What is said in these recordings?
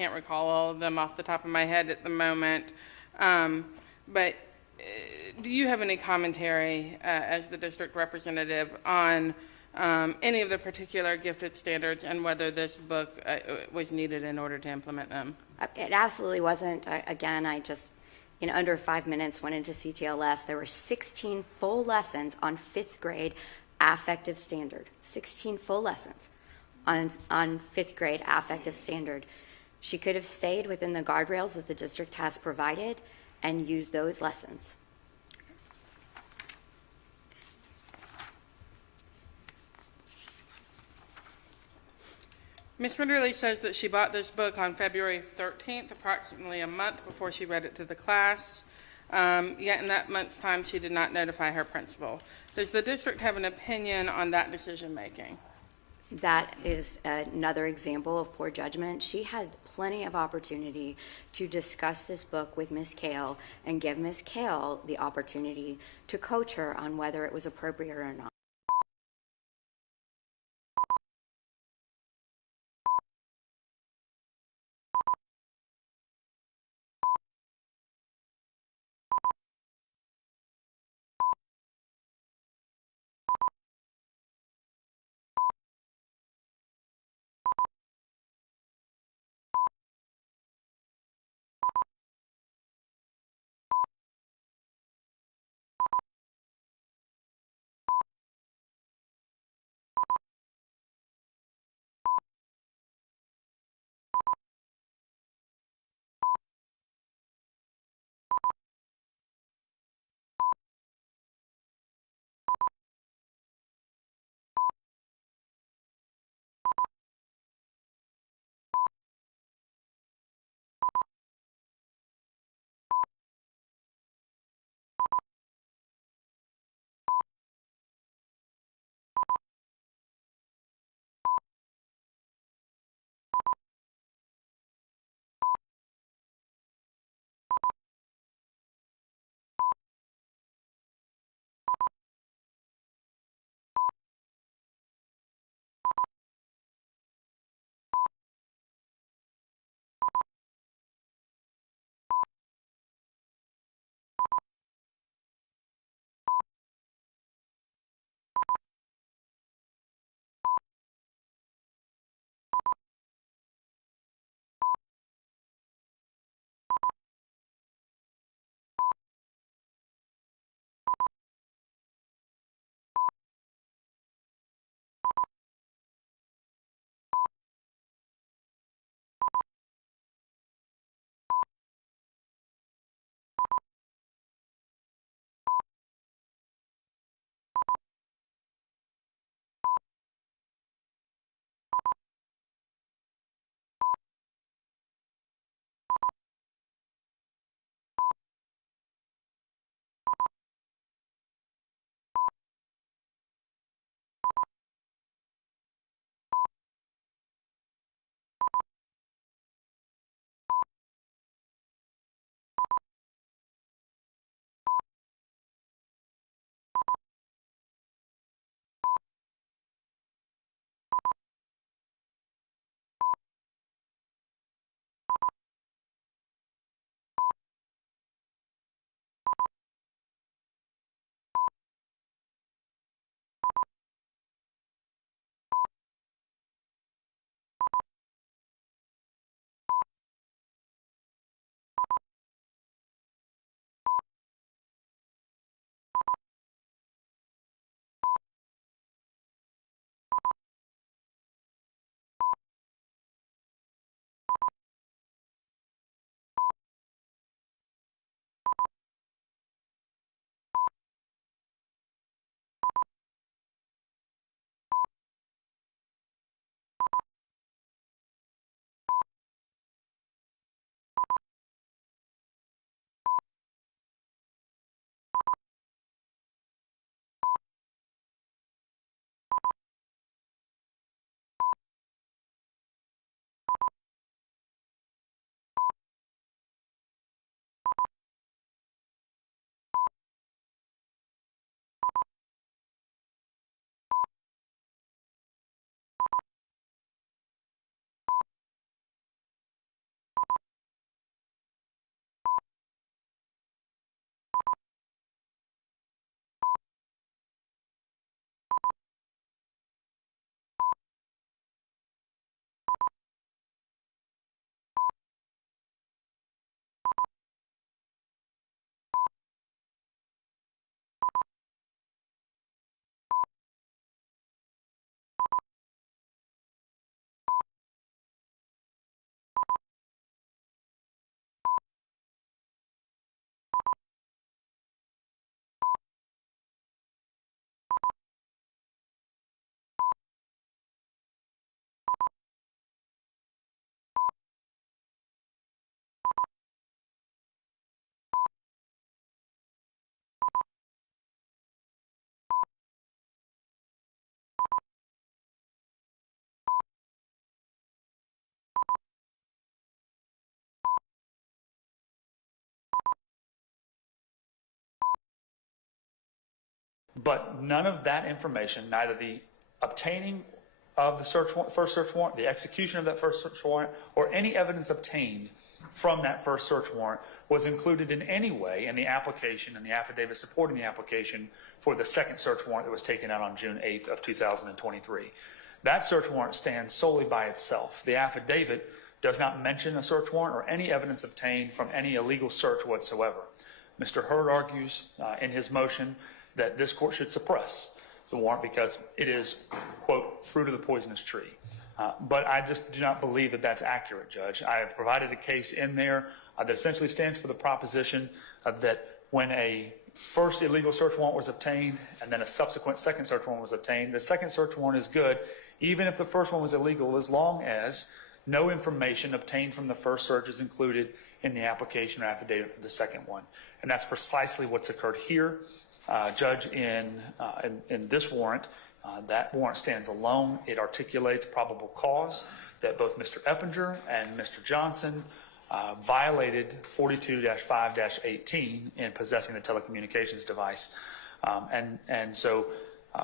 can't recall all of them off the top of my head at the moment. But do you have any commentary as the district representative on any of the particular gifted standards and whether this book was needed in order to implement them? It absolutely wasn't. Again, I just, in under 5 minutes, went into CTLS. There were 16 full lessons on 5th grade affective standard. 16 full lessons on 5th grade affective standard. She could have stayed within the guardrails that the district has provided and used those lessons. Ms. Rinderly says that she bought this book on February 13th, approximately a month before she read it to the class. Yet in that month's time, she did not notify her principal. Does the district have an opinion on that decision making? That is another example of poor judgment. She had plenty of opportunity to discuss this book with Ms. Kale and give Ms. Kale the opportunity to coach her on whether it was appropriate or not. But none of that information, neither the obtaining of the first search warrant, the execution of that first search warrant, or any evidence obtained from that first search warrant was included in any way in the application and the affidavit supporting the application for the second search warrant that was taken out on June 8th of 2023. That search warrant stands solely by itself. The affidavit does not mention a search warrant or any evidence obtained from any illegal search whatsoever. Mr. Hurd argues in his motion that this court should suppress the warrant because it is, quote, fruit of the poisonous tree. But I just do not believe that that's accurate, Judge. I have provided a case in there that essentially stands for the proposition that when a first illegal search warrant was obtained and then a subsequent second search warrant was obtained, the second search warrant is good, even if the first one was illegal, as long as no information obtained from the first search is included in the application or affidavit for the second one. And that's precisely what's occurred here. Judge, in this warrant, that warrant stands alone. It articulates probable cause that both Mr. Eppinger and Mr. Johnson violated 42-5-18 in possessing the telecommunications device. And so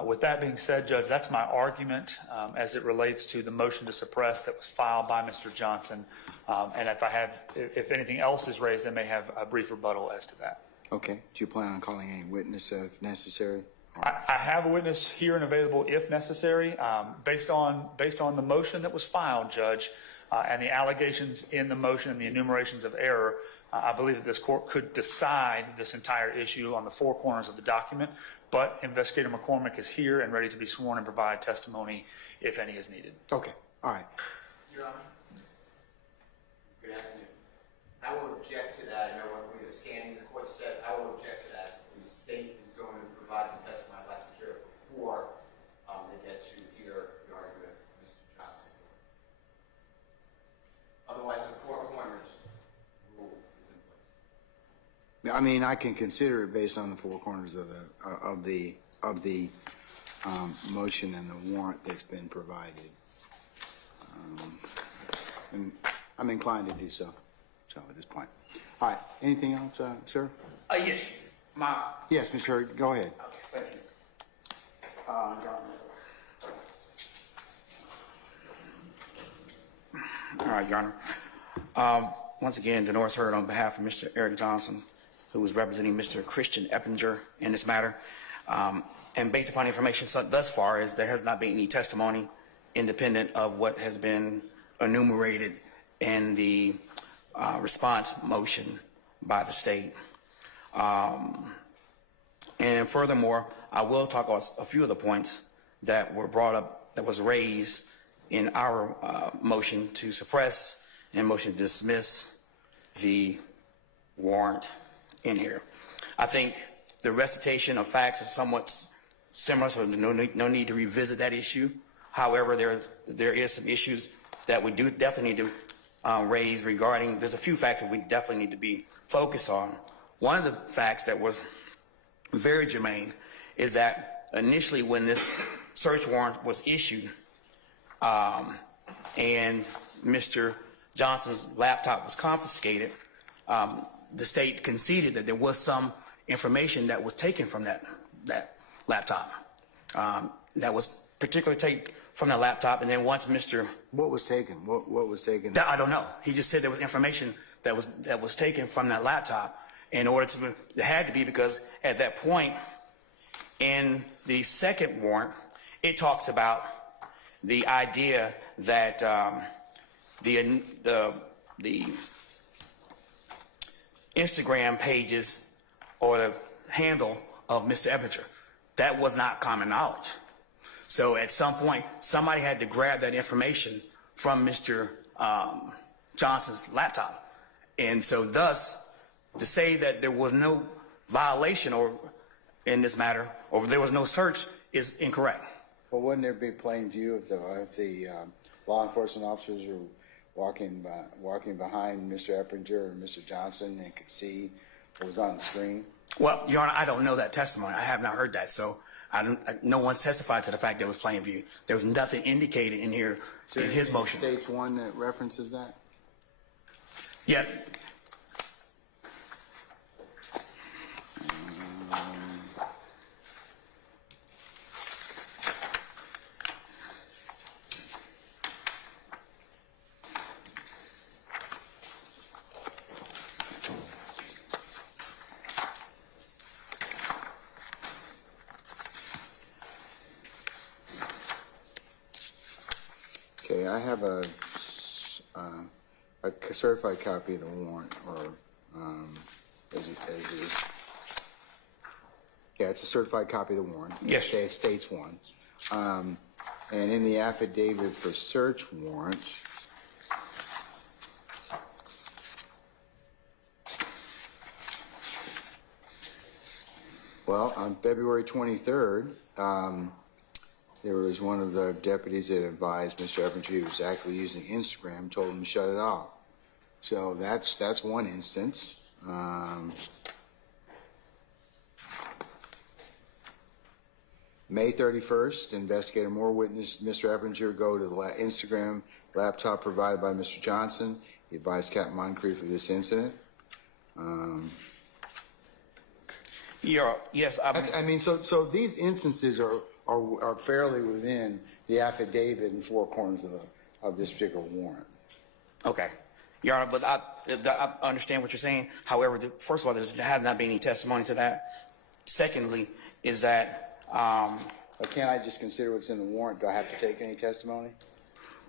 with that being said, Judge, that's my argument as it relates to the motion to suppress that was filed by Mr. Johnson. And if anything else is raised, I may have a brief rebuttal as to that. Okay. Do you plan on calling any witness if necessary? I have a witness here and available if necessary. Based on the motion that was filed, Judge, and the allegations in the motion and the enumerations of error, I believe that this court could decide this entire issue on the four corners of the document. But Investigator McCormick is here and ready to be sworn and provide testimony if any is needed. Okay. All right. Your Honor. Good afternoon. I will object to that. I know when we were scanning, the court said I will object to that. The state is going to provide the testimony. I'd like to hear it before they get to hear the argument of Mr. Johnson. Otherwise, the four corners rule is in place. I mean, I can consider it based on the four corners of the motion and the warrant that's been provided. And I'm inclined to do so. So at this point. All right. Anything else, sir? Yes. Yes, Mr. Hurd, go ahead. Okay, thank you. All right, Your Honor. Once again, Dolores Hurd on behalf of Mr. Eric Johnson, who is representing Mr. Christian Eppinger in this matter. And based upon information thus far, is there has not been any testimony independent of what has been enumerated in the response motion by the state. And furthermore, I will talk about a few of the points that were brought up, that was raised in our motion to suppress and motion to dismiss the warrant in here. I think the recitation of facts is somewhat similar, so no need to revisit that issue. However, there is some issues that we do definitely need to raise regarding, there's a few facts that we definitely need to be focused on. One of the facts that was very germane is that initially when this search warrant was issued and Mr. Johnson's laptop was confiscated, the state conceded that there was some information that was taken from that laptop. That was particularly taken from the laptop, and then once Mr. What was taken? What was taken? I don't know. He just said there was information that was taken from that laptop in order to, it had to be because at that point in the second warrant, it talks about the idea that the Instagram pages or the handle of Mr. Eppinger, that was not common knowledge. So at some point, somebody had to grab that information from Mr. Johnson's laptop. And so thus, to say that there was no violation or in this matter, or there was no search is incorrect. Well, wouldn't there be plain view if the law enforcement officers were walking behind Mr. Eppinger and Mr. Johnson and could see what was on the screen? Well, Your Honor, I don't know that testimony. I have not heard that. So no one's testified to the fact there was plain view. There was nothing indicated in here in his motion. States one that references that? Yeah. I have a certified copy of the warrant, or as it is. Yeah, it's a certified copy of the warrant. Yes. It states one. And in the affidavit for search warrant, well, on February 23rd, there was one of the deputies that advised Mr. Eppinger he was actively using Instagram, told him to shut it off. So that's one instance. May 31st, investigator Moore witnessed Mr. Eppinger go to the Instagram laptop provided by Mr. Johnson. He advised Captain Moncrief of this incident. Yes, I mean, so these instances are fairly within the affidavit and four corners of this particular warrant. okay. Your Honor, but I understand what you're saying. However, first of all, there has not been any testimony to that. Secondly, is that But can't I just consider what's in the warrant? Do I have to take any testimony?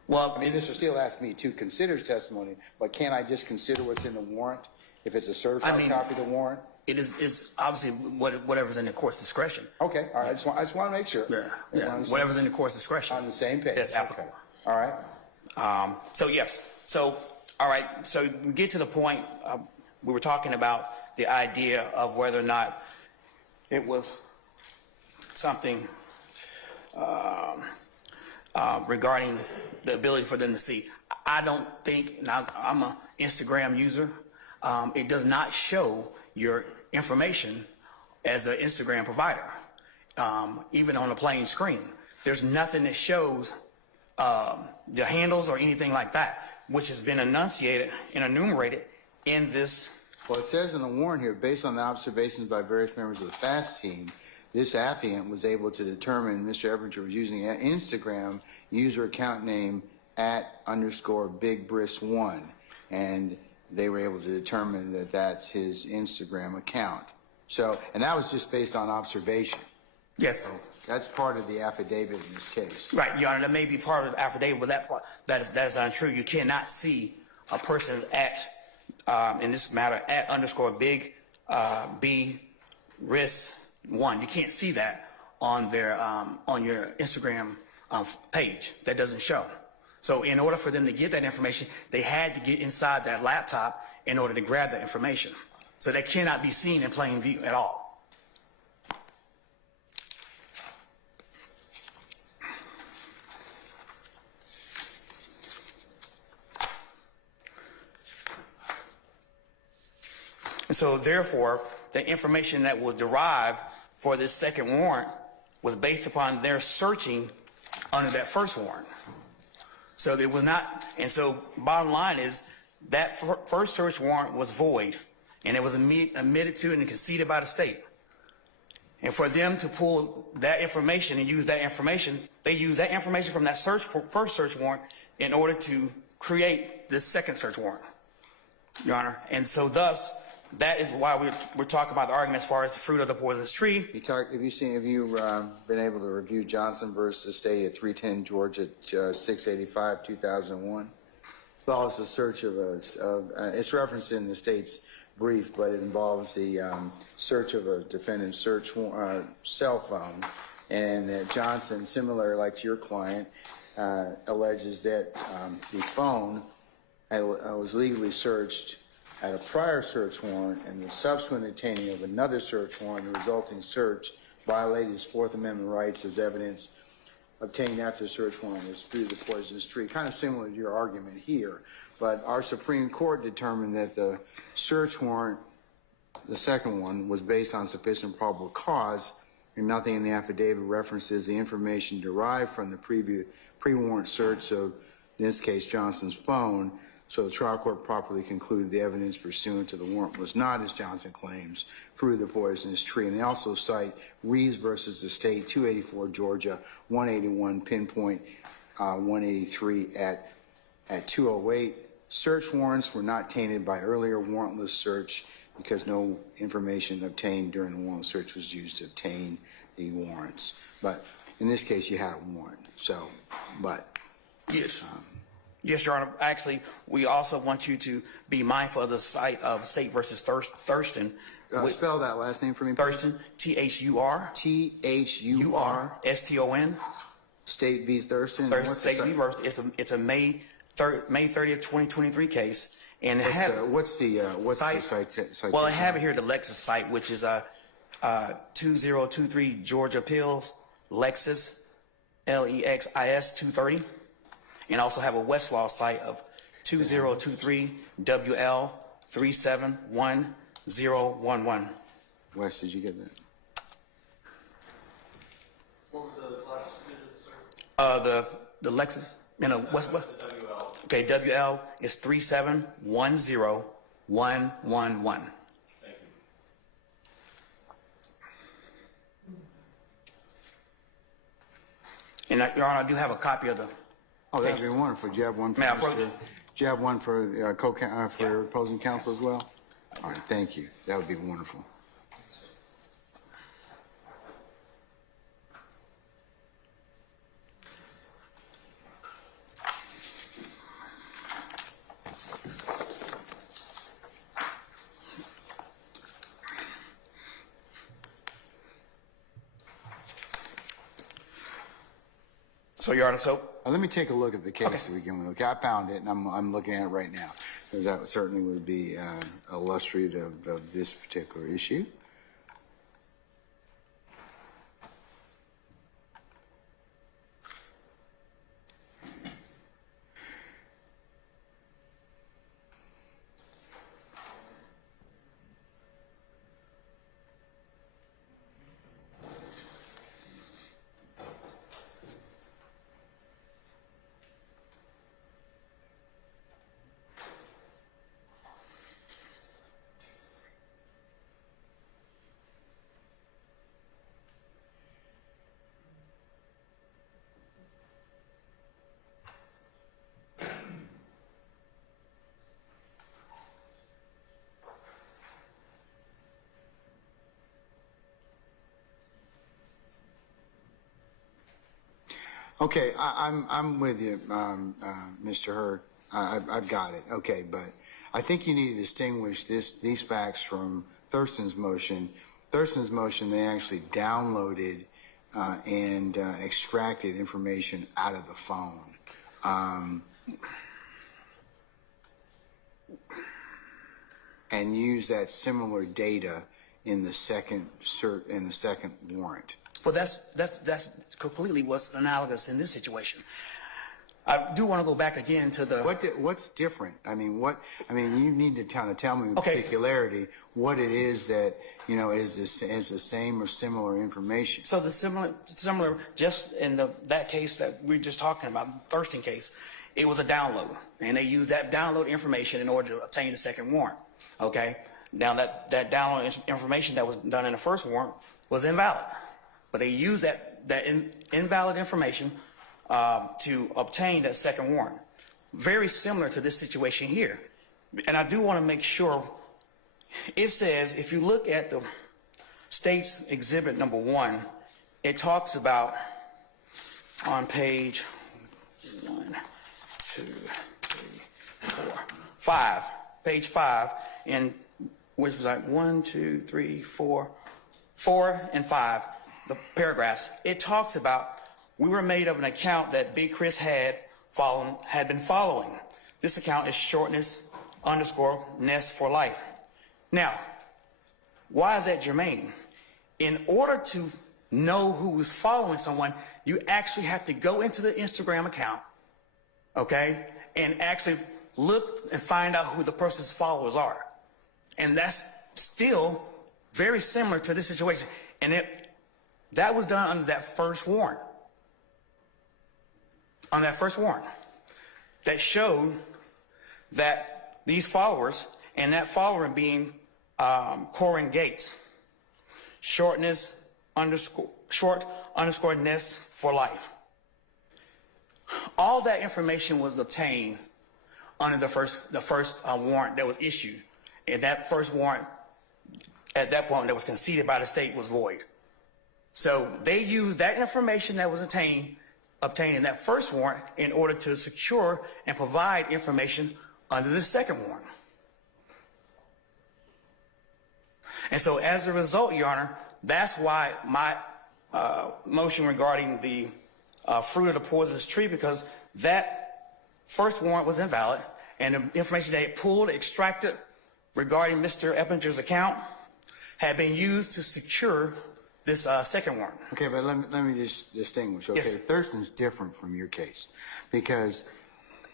well, I mean, Mr. Steele asked me to consider his testimony, but can't I just consider what's in the warrant if it's a certified copy of the warrant? it is obviously whatever's in the court's discretion. Okay, all right. I just want to make sure. Yeah. Whatever's in the court's discretion. On the same page. That's applicable. Okay. All right. So yes. So all right. So we get to the point. We were talking about the idea of whether or not it was something regarding the ability for them to see. I don't think. Now I'm an Instagram user. It does not show your information as an Instagram provider, even on a plain screen. There's nothing that shows the handles or anything like that, which has been enunciated and enumerated in this. Well, it says in the warrant here, based on the observations by various members of the FAST team, this affiant was able to determine Mr. Eppinger was using an Instagram user account name @_BigBriss1, and they were able to determine that that's his Instagram account. So, and that was just based on observation. Yes. That's part of the affidavit in this case. Right, Your Honor, that may be part of the affidavit, but that is untrue. You cannot see a person in this matter, @_big B risk 1. You can't see that on their on your Instagram page. That doesn't show. So in order for them to get that information, they had to get inside that laptop in order to grab that information. So that cannot be seen in plain view at all. And so therefore, the information that was derived for this second warrant was based upon their searching under that first warrant. So there was not, and so bottom line is that first search warrant was void, and it was admitted to and conceded by the state. And for them to pull that information and use that information, they used that information from that first search warrant in order to create this second search warrant, Your Honor. And so thus, that is why we're talking about the argument as far as the fruit of the poisonous tree. Have you been able to review Johnson versus State at 310 Georgia 685 2001? Well, it's a search of it's referenced in the state's brief, but it involves the search of a defendant's cell phone, and that Johnson, similar like to your client, alleges that the phone was legally searched at a prior search warrant, and the subsequent obtaining of another search warrant, the resulting search violated his Fourth Amendment rights as evidence obtained after the search warrant was through the poisonous tree. Kind of similar to your argument here, but our Supreme Court determined that the search warrant, the second one, was based on sufficient probable cause, and nothing in the affidavit references the information derived from the pre-warrant search, so in this case Johnson's phone. So the trial court properly concluded the evidence pursuant to the warrant was not, as Johnson claims, fruit of the poisonous tree. And they also cite Reeves versus the State, 284 Georgia, 181 pinpoint 183 at 208. Search warrants were not tainted by earlier warrantless search because no information obtained during the warrant search was used to obtain the warrants. But in this case, you had a warrant. So, but yes. Yes, Your Honor. Actually, we also want you to be mindful of the site of State versus Thurston. Spell that last name for me, please. Thurston, Thur. Thur. Ston. State v. Thurston. What's the State site? v. Thurston. It's a May 30th, 2023 case. And What's the site? well, I have it here, the Lexus site, which is 2023 Georgia Appeals, Lexus, Lexis 230. And also have a Westlaw site of 2023 WL 371011. Wes, did you get that? What were the classes, sir? The Lexus, what's okay, WL is 3710111. Thank you. And Your Honor, I do have a copy of the. Oh, that'd be wonderful. Do you have one for May I approach? Do you have one for opposing counsel as well? All right, thank you. That would be wonderful. So, Your Honor, Let me take a look at the case to begin with. Okay, I found it, and I'm looking at it right now, because that certainly would be illustrative of this particular issue. Okay, I'm with you, Mr. Hurd. I've got it. Okay, but I think you need to distinguish these facts from Thurston's motion. Thurston's motion, they actually downloaded and extracted information out of the phone and used that similar data in the second warrant. well, that's completely what's analogous in this situation. I do want to go back again to the. What's different? I mean, you need to kind of tell me with Okay. particularity what it is that is the same or similar information. So the similar, just in that case that we're just talking about, Thurston case, it was a download, and they used that download information in order to obtain the second warrant. Okay, now that download information that was done in the first warrant was invalid, but they used that invalid information to obtain that second warrant. Very similar to this situation here, and I do want to make sure. It says, if you look at the state's exhibit number 1, it talks about on page 1, 2, 3, 4, 5, page 5, and which was like 1, 2, 3, 4 and 5, the paragraphs. It talks about we were made of an account that Big Chris had been following. This account is shortness_nest for life. Now, why is that germane? In order to know who was following someone, you actually have to go into the Instagram account, okay, and actually look and find out who the person's followers are. And that's still very similar to this situation. And that was done under that first warrant. On that first warrant, that showed that these followers, and that follower being Corin Gates, short_nest for life. All that information was obtained under the first warrant that was issued, and that first warrant at that point that was conceded by the state was void. So they used that information that was obtained obtained in that first warrant in order to secure and provide information under the second warrant. And so as a result, Your Honor, that's why my motion regarding the fruit of the poisonous tree, because that first warrant was invalid, and the information they pulled, extracted regarding Mr. Eppinger's account had been used to secure this second warrant. Okay, but let me just distinguish. Okay, Yes. Thurston's different from your case because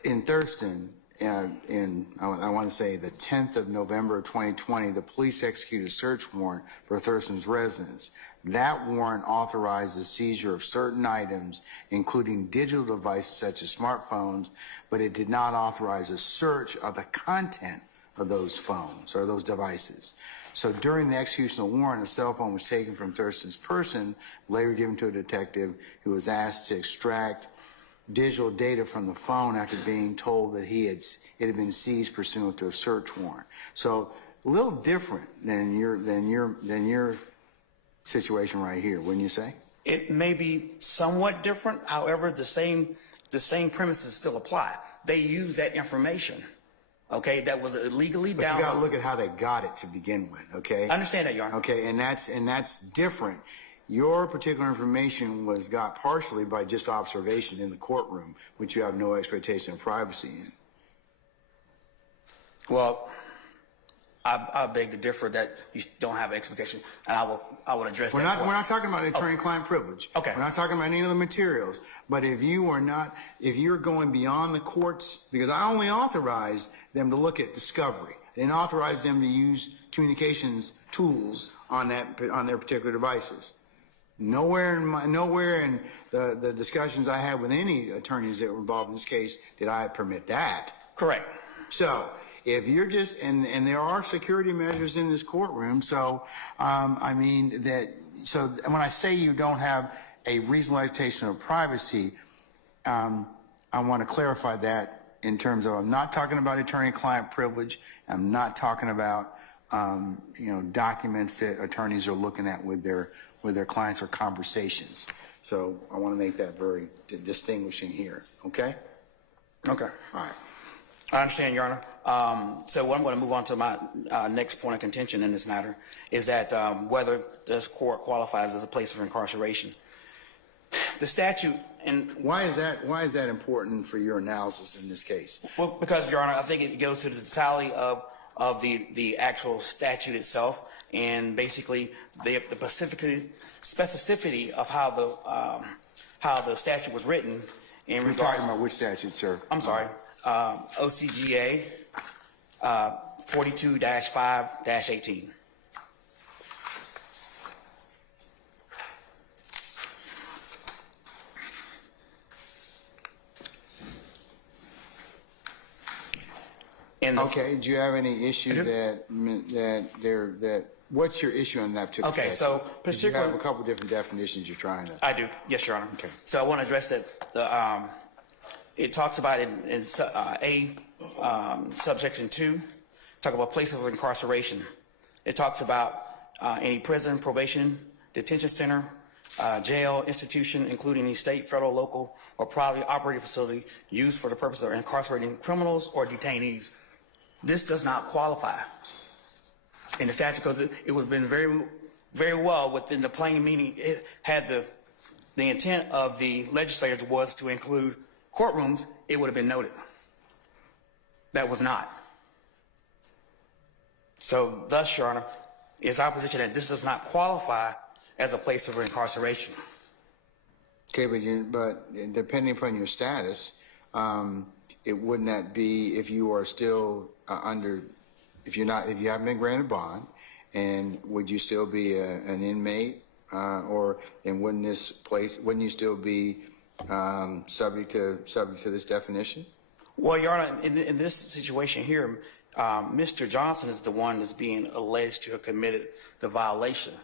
in Thurston, I want to say the 10th of November of 2020, the police executed a search warrant for Thurston's residence. That warrant authorized the seizure of certain items, including digital devices such as smartphones, but it did not authorize a search of the content of those phones or those devices. So during the execution of the warrant, a cell phone was taken from Thurston's person, later given to a detective who was asked to extract digital data from the phone after being told that it had been seized pursuant to a search warrant. So a little different than your situation right here, wouldn't you say? It may be somewhat different. However, the same premises still apply. They use that information, okay, that was illegally downloaded. But you got to look at how they got it to begin with, okay? I understand that, Your Honor. Okay, and that's different. Your particular information was got partially by just observation in the courtroom, which you have no expectation of privacy in. Well, I beg to differ that you don't have expectation, and I will address We're that. not talking about attorney-client privilege. Okay. We're not talking about any of the materials. But if you're going beyond the courts, because I only authorized them to look at discovery, I didn't authorize them to use communications tools on their particular devices. Nowhere in the discussions I had with any attorneys that were involved in this case did I permit that. Correct. So if you're just, and there are security measures in this courtroom, so I mean so when I say you don't have a reasonable expectation of privacy, I want to clarify that in terms of I'm not talking about attorney-client privilege. I'm not talking about documents that attorneys are looking at with their clients or conversations. So I want to make that very distinguishing here. Okay. Okay. All right. I understand, Your Honor. So what I'm going to move on to my next point of contention in this matter is that whether this court qualifies as a place of incarceration. The statute and Why is that important for your analysis in this case? well, because, Your Honor, I think it goes to the totality of the actual statute itself, and basically the specificity of how the statute was written in We're regard. talking about which statute, sir? I'm sorry, OCGA 42-5-18. Okay. Do you have any issue that what's your issue on that particular Okay, statute? so You particular. have a couple different definitions you're trying to. I do, yes, Your Honor. Okay. So I want to address that. It talks about in subsection 2, talk about place of incarceration. It talks about any prison, probation, detention center, jail, institution, including any state, federal, local, or privately operated facility used for the purpose of incarcerating criminals or detainees. This does not qualify in the statute because it would have been very, very well within the plain meaning. It had the intent of the legislators was to include courtrooms, it would have been noted. That was not. So thus, Your Honor, it's our position that this does not qualify as a place of incarceration. Okay, but depending upon your status, it wouldn't that be if you are still if you haven't been granted bond, and would you still be an inmate, and wouldn't you still be subject to this definition? Well, Your Honor, in this situation here, Mr. Johnson is the one that's being alleged to have committed the violation,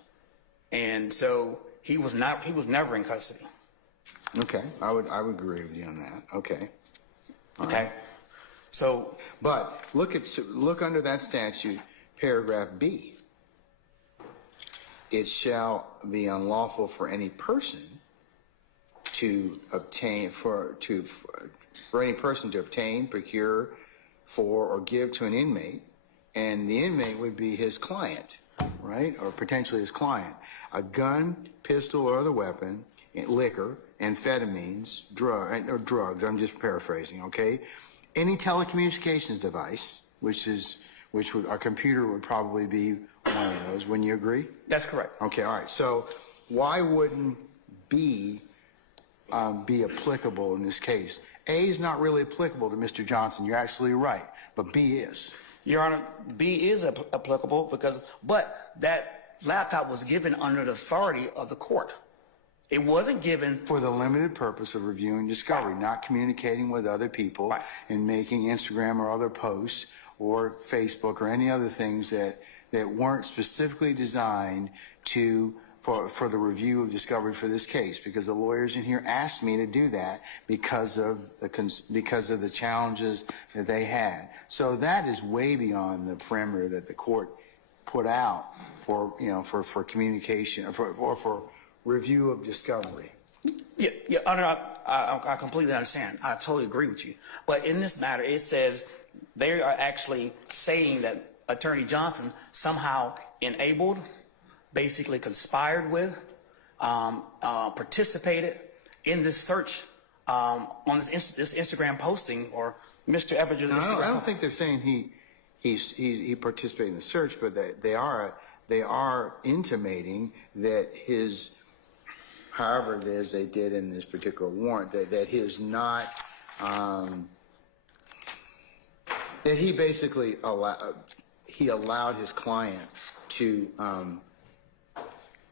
and so he was never in custody. Okay, I would agree with you on that. Okay. Okay. So, but look under that statute, paragraph B. It shall be unlawful for any person to obtain for any person to obtain, procure, for, or give to an inmate, and the inmate would be his client, right, or potentially his client, a gun, pistol, or other weapon, liquor, amphetamines, drugs. I'm just paraphrasing, okay? Any telecommunications device, which would, a computer would probably be one of those. Wouldn't you agree? That's correct. Okay, all right. So why wouldn't B be applicable in this case? A is not really applicable to Mr. Johnson. You're absolutely right, but B is. Your Honor, B is applicable but that laptop was given under the authority of the court. It wasn't given For the limited purpose of reviewing discovery, not communicating with other people and making Instagram or other posts or Facebook or any other things that weren't specifically designed for the review of discovery for this case, because the lawyers in here asked me to do that because of the challenges that they had. So that is way beyond the perimeter that the court put out for communication or for review of discovery. Yeah, Honor, I completely understand. I totally agree with you. But in this matter, it says they are actually saying that Attorney Johnson somehow enabled, basically conspired with, participated in this search on this Instagram posting or Mr. Epinger's Instagram. I don't think they're saying he participated in the search, but they are intimating that his, however it is they did in this particular warrant, that his not, that he basically allowed his client to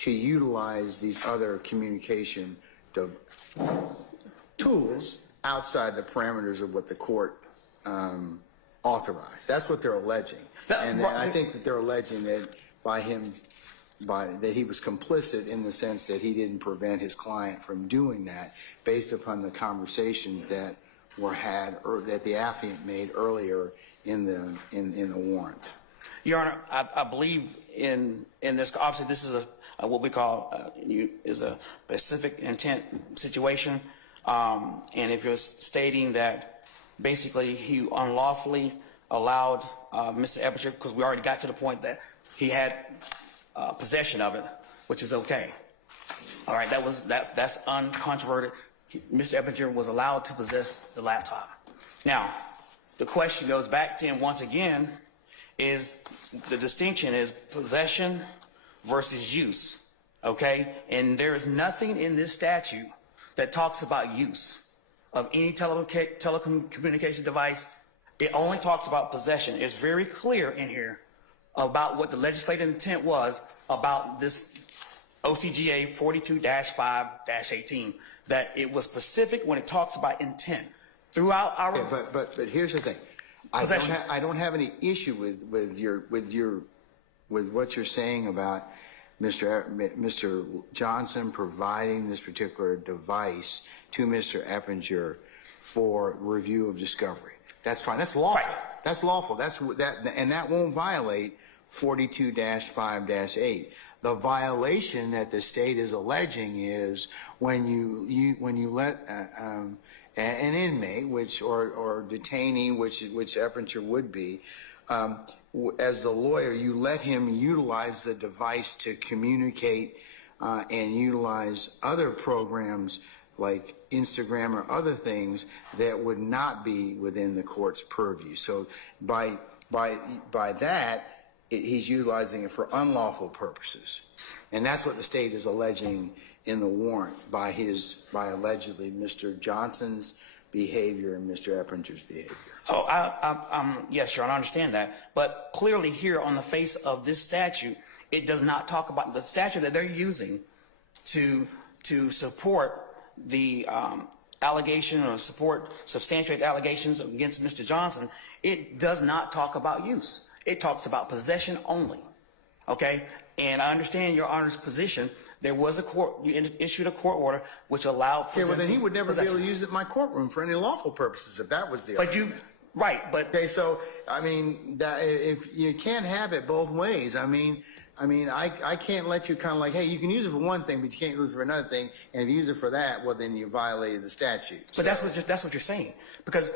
utilize these other communication tools outside the parameters of what the court authorized. That's what they're alleging. And I think that they're alleging that that he was complicit in the sense that he didn't prevent his client from doing that based upon the conversations that were had or that the affiant made earlier in the warrant. Your Honor, I believe in this. Obviously, this is what we call is a specific intent situation, and if you're stating that basically he unlawfully allowed Mr. Eppinger, because we already got to the point that he had possession of it, which is okay. All right, that's uncontroverted. Mr. Eppinger was allowed to possess the laptop. Now, the question goes back to him once again. Is the distinction is possession versus use, okay? And there is nothing in this statute that talks about use of any telecommunication device. It only talks about possession. It's very clear in here about what the legislative intent was about this OCGA 42-5-18, that it was specific when it talks about intent throughout our. Okay, but here's the thing. I don't have any issue with what you're saying about Mr. Johnson providing this particular device to Mr. Eppinger for review of discovery. That's fine. That's lawful. Right. That's lawful. And that won't violate 42-5-8. The violation that the state is alleging is when you let an inmate, or detainee, which Eppinger would be, as the lawyer, you let him utilize the device to communicate and utilize other programs like Instagram or other things that would not be within the court's purview. So by that, he's utilizing it for unlawful purposes, and that's what the state is alleging in the warrant by allegedly Mr. Johnson's behavior and Mr. Eppinger's behavior. Oh, yes, Your Honor, I understand that. But clearly here on the face of this statute, it does not talk about the statute that they're using to support the allegation or substantiate allegations against Mr. Johnson. It does not talk about use. It talks about possession only. Okay? And I understand Your Honor's position. There was you issued a court order which allowed for. Okay, well then he would never be able to use it in my courtroom for any lawful purposes if that was the argument. Right, but. Okay, so, I mean, if you can't have it both ways. I mean, I mean, I can't let you kind of like, hey, you can use it for one thing, but you can't use it for another thing. And if you use it for that, well, then you violated the statute. But that's what you're saying, because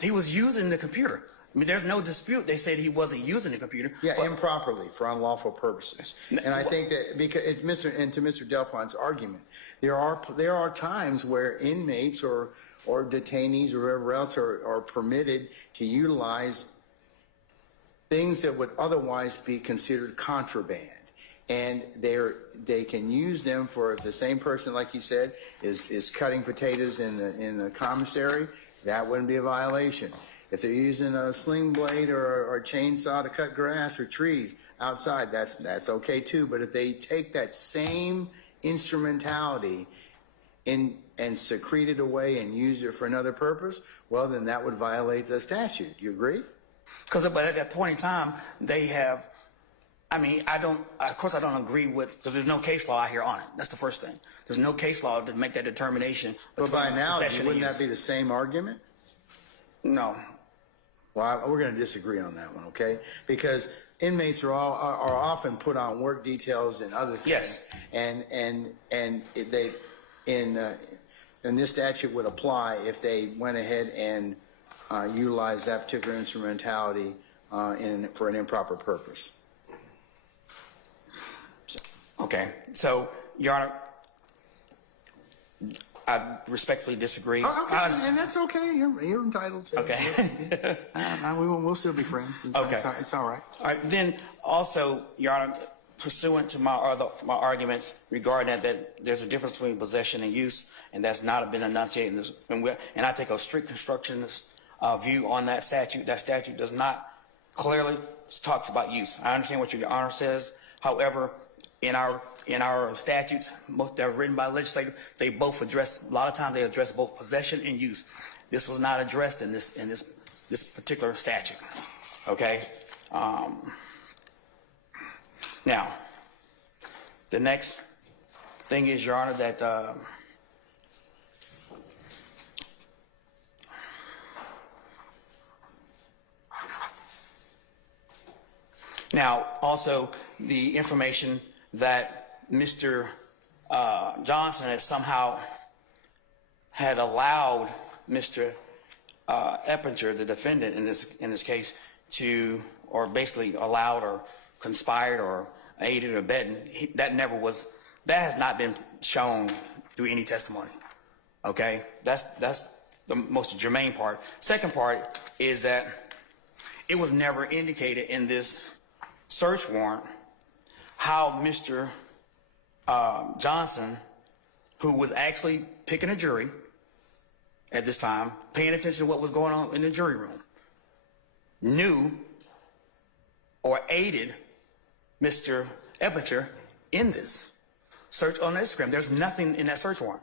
he was using the computer. I mean, there's no dispute. They said he wasn't using the computer. Yeah, improperly for unlawful purposes. And I think that because it's to Mr. Delfon's argument, there are times where inmates or detainees or whoever else are permitted to utilize things that would otherwise be considered contraband. And they can use them for, if the same person, like he said, is cutting potatoes in the commissary, that wouldn't be a violation. If they're using a sling blade or a chainsaw to cut grass or trees outside, that's okay too. But if they take that same instrumentality and secrete it away and use it for another purpose, well, then that would violate the statute. You agree? Because but at that point in time, they have, I mean, of course I don't agree with, because there's no case law out here on it. That's the first thing. There's no case law to make that determination. But by analogy, wouldn't that be the same argument? No. Well, we're going to disagree on that one, okay? Because inmates are often put on work details and other things. Yes. And this statute would apply if they went ahead and utilized that particular instrumentality for an improper purpose. Okay. So, Your Honor, I respectfully disagree. Oh, okay, and that's okay. You're entitled to. Okay. We'll still be friends. It's all right. All right. Then also, Your Honor, pursuant to my arguments regarding that there's a difference between possession and use, and that's not been enunciated. And I take a strict constructionist view on that statute. That statute does not clearly talks about use. I understand what Your Honor says. However, in our statutes, most that are written by legislators, they both address, a lot of times they address both possession and use. This was not addressed in this particular statute. Okay. Now, the next thing is, Your Honor, that now also the information that Mr. Johnson has somehow had allowed Mr. Eppinger, the defendant in this case, to, or basically allowed or conspired or aided or abetted, that has not been shown through any testimony. Okay, that's the most germane part. Second part is that it was never indicated in this search warrant how Mr. Johnson, who was actually picking a jury at this time, paying attention to what was going on in the jury room, knew or aided Mr. Eppinger in this search on Instagram. There's nothing in that search warrant.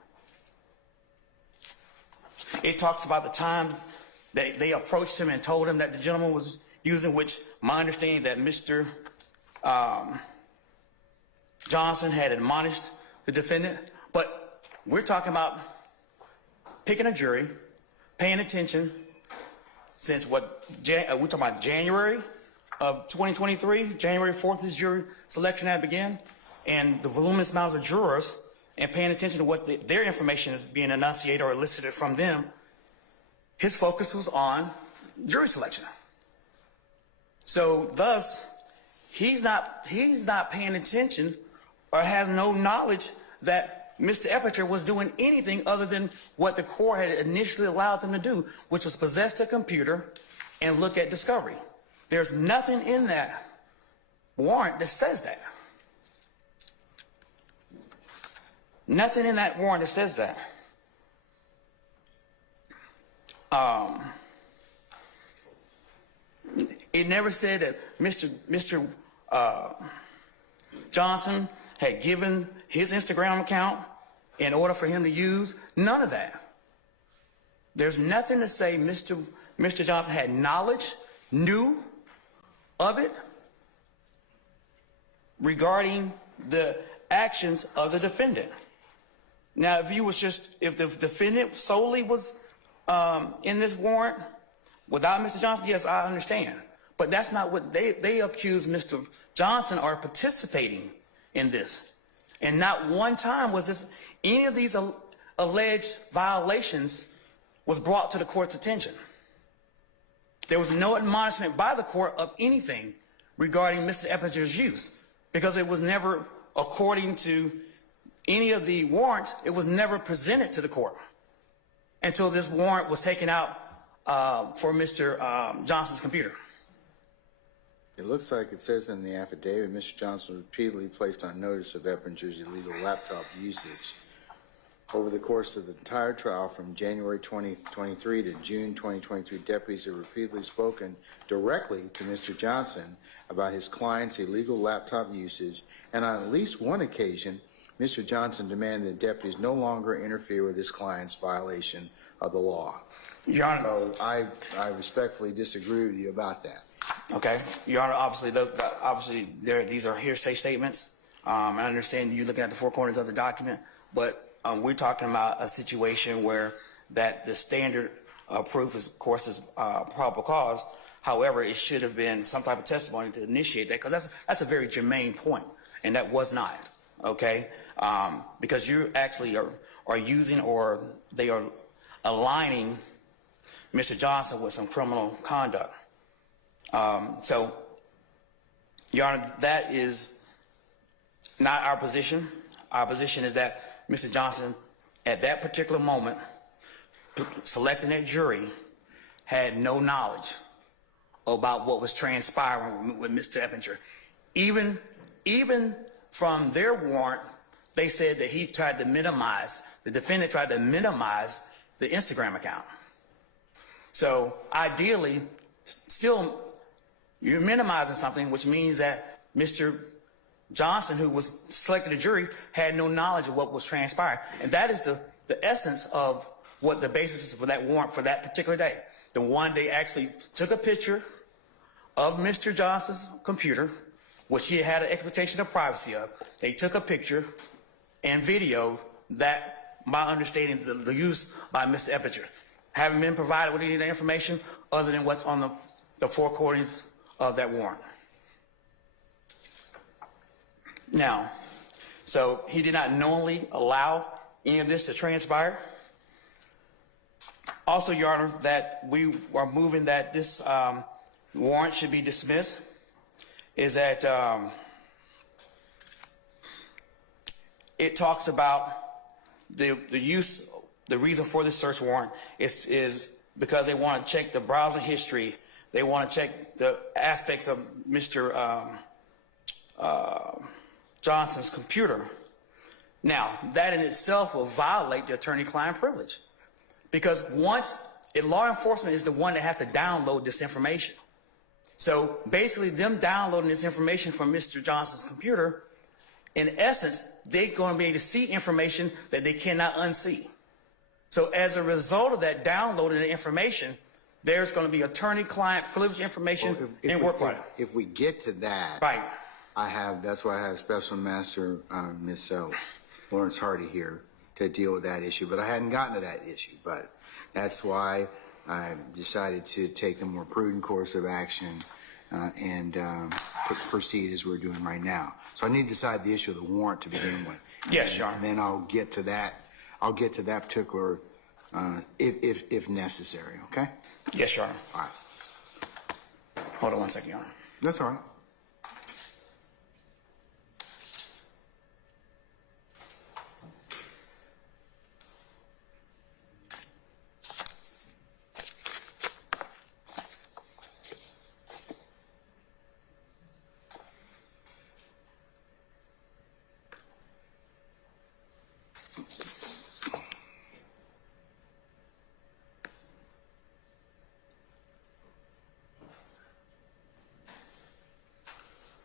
It talks about the times that they approached him and told him that the gentleman was using, which my understanding that Mr. Johnson had admonished the defendant, but we're talking about picking a jury, paying attention since we're talking about January of 2023, January 4th, this jury selection had begun, and the voluminous amounts of jurors, and paying attention to what their information is being enunciated or elicited from them. His focus was on jury selection. So thus, he's not paying attention or has no knowledge that Mr. Eppinger was doing anything other than what the court had initially allowed them to do, which was possess the computer and look at discovery. There's nothing in that warrant that says that. Nothing in that warrant that says that. It never said that Mr. Johnson had given his Instagram account in order for him to use. None of that. There's nothing to say Mr. Johnson had knowledge, knew of it regarding the actions of the defendant. Now, if the defendant solely was in this warrant without Mr. Johnson, yes, I understand. But that's not what they accused Mr. Johnson of participating in this. And not one time was this, any of these alleged violations was brought to the court's attention. There was no admonishment by the court of anything regarding Mr. Eppinger's use, because it was never, according to any of the warrants, it was never presented to the court until this warrant was taken out for Mr. Johnson's computer. It looks like it says in the affidavit, Mr. Johnson repeatedly placed on notice of Eppinger's illegal laptop usage. Over the course of the entire trial from January 2023 to June 2023, deputies have repeatedly spoken directly to Mr. Johnson about his client's illegal laptop usage, and on at least one occasion, Mr. Johnson demanded that deputies no longer interfere with his client's violation of the law. Your Honor. So I respectfully disagree with you about that. Okay, Your Honor. Obviously, these are hearsay statements. I understand you looking at the four corners of the document, but we're talking about a situation where that the standard of proof is, of course, is probable cause. However, it should have been some type of testimony to initiate that, because that's a very germane point, and that was not. Okay, because you actually are using, or they are aligning Mr. Johnson with some criminal conduct. So, Your Honor, that is not our position. Our position is that Mr. Johnson, at that particular moment, selecting that jury, had no knowledge about what was transpiring with Mr. Eppinger. Even from their warrant, they said that he tried to minimize, the defendant tried to minimize the Instagram account. So ideally, still, you're minimizing something, which means that Mr. Johnson, who was selected a jury, had no knowledge of what was transpiring. And that is the essence of what the basis is for that warrant for that particular day. The one, they actually took a picture of Mr. Johnson's computer, which he had an expectation of privacy of. They took a picture and video that, my understanding, the use by Mr. Eppinger, haven't been provided with any of the information other than what's on the four corners of that warrant. Now, so he did not knowingly allow any of this to transpire. Also, Your Honor, that we are moving that this warrant should be dismissed is that it talks about the use, the reason for this search warrant is because they want to check the browser history. They want to check the aspects of Mr. Johnson's computer. Now, that in itself will violate the attorney-client privilege, because once law enforcement is the one that has to download this information. So basically, them downloading this information from Mr. Johnson's computer, in essence, they're going to be able to see information that they cannot unsee. So as a result of that downloading the information, there's going to be attorney-client privilege information and work product. If we get to that, Right. that's why I have Special Master Ms. Lawrence Hardy here to deal with that issue. But I hadn't gotten to that issue. But that's why I decided to take a more prudent course of action and proceed as we're doing right now. So I need to decide the issue of the warrant to begin with. Yes, Your Honor. And then I'll get to that. I'll get to that particular, if necessary. Okay. Yes, Your Honor. All right. Hold on one second, Your Honor. That's all right.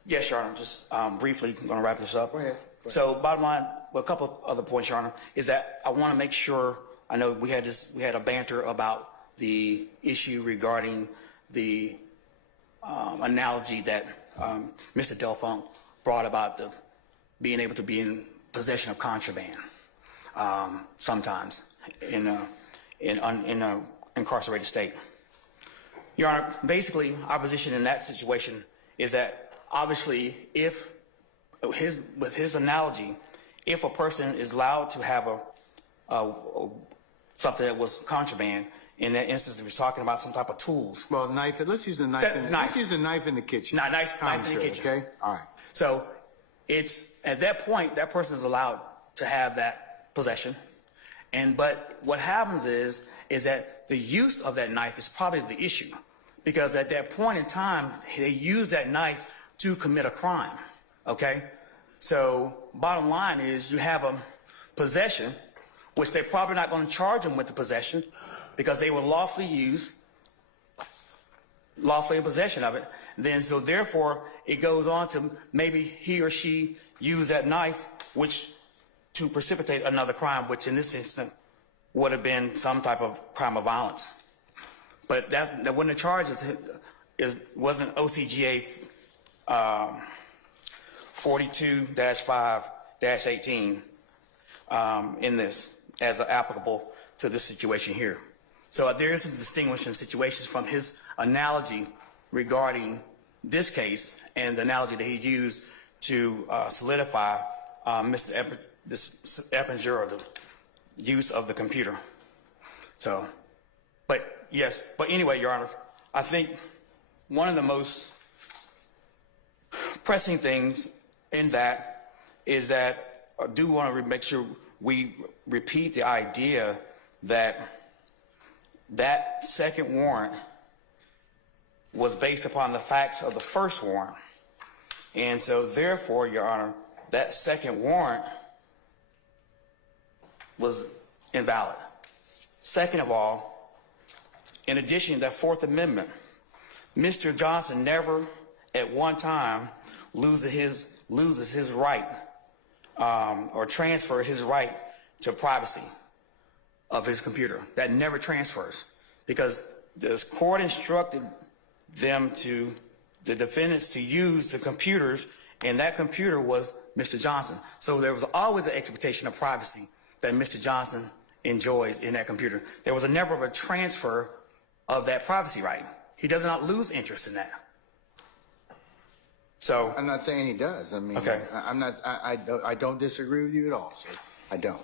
Yes, Your Honor. Just briefly, I'm going to wrap this up. Go ahead. So, bottom line, well, a couple of other points, Your Honor, is that I want to make sure. I know we had a banter about the issue regarding the analogy that Mr. Delphont brought about being able to be in possession of contraband sometimes in an incarcerated state. Your Honor, basically, our position in that situation is that obviously if with his analogy, if a person is allowed to have something that was contraband, in that instance, he was talking about some type of tools. Well, knife. Let's use a knife. Let's use a knife in the kitchen. Knife in the kitchen. Okay. All right. So it's at that point that person is allowed to have that possession, but what happens is that the use of that knife is probably the issue, because at that point in time they use that knife to commit a crime. Okay. So bottom line is you have a possession, which they're probably not going to charge him with the possession because they were lawfully in possession of it. Then so therefore it goes on to maybe he or she use that knife to precipitate another crime, which in this instance would have been some type of crime of violence. But that when the charge wasn't OCGA 42-5-18 in this as applicable to this situation here. So there is some distinguishing situations from his analogy regarding this case and the analogy that he used to solidify this Eppinger, or the use of the computer. So, but anyway, Your Honor, I think one of the most pressing things in that is that I do want to make sure we repeat the idea that that second warrant was based upon the facts of the first warrant. And so therefore, Your Honor, that second warrant was invalid. Second of all, in addition to that Fourth Amendment, Mr. Johnson never at one time loses his right or transfers his right to privacy of his computer. That never transfers, because the court instructed the defendants to use the computers, and that computer was Mr. Johnson. So there was always an expectation of privacy that Mr. Johnson enjoys in that computer. There was never a transfer of that privacy right. He does not lose interest in that. So I'm not saying he does. I mean, okay. I don't disagree with you at all, sir. I don't.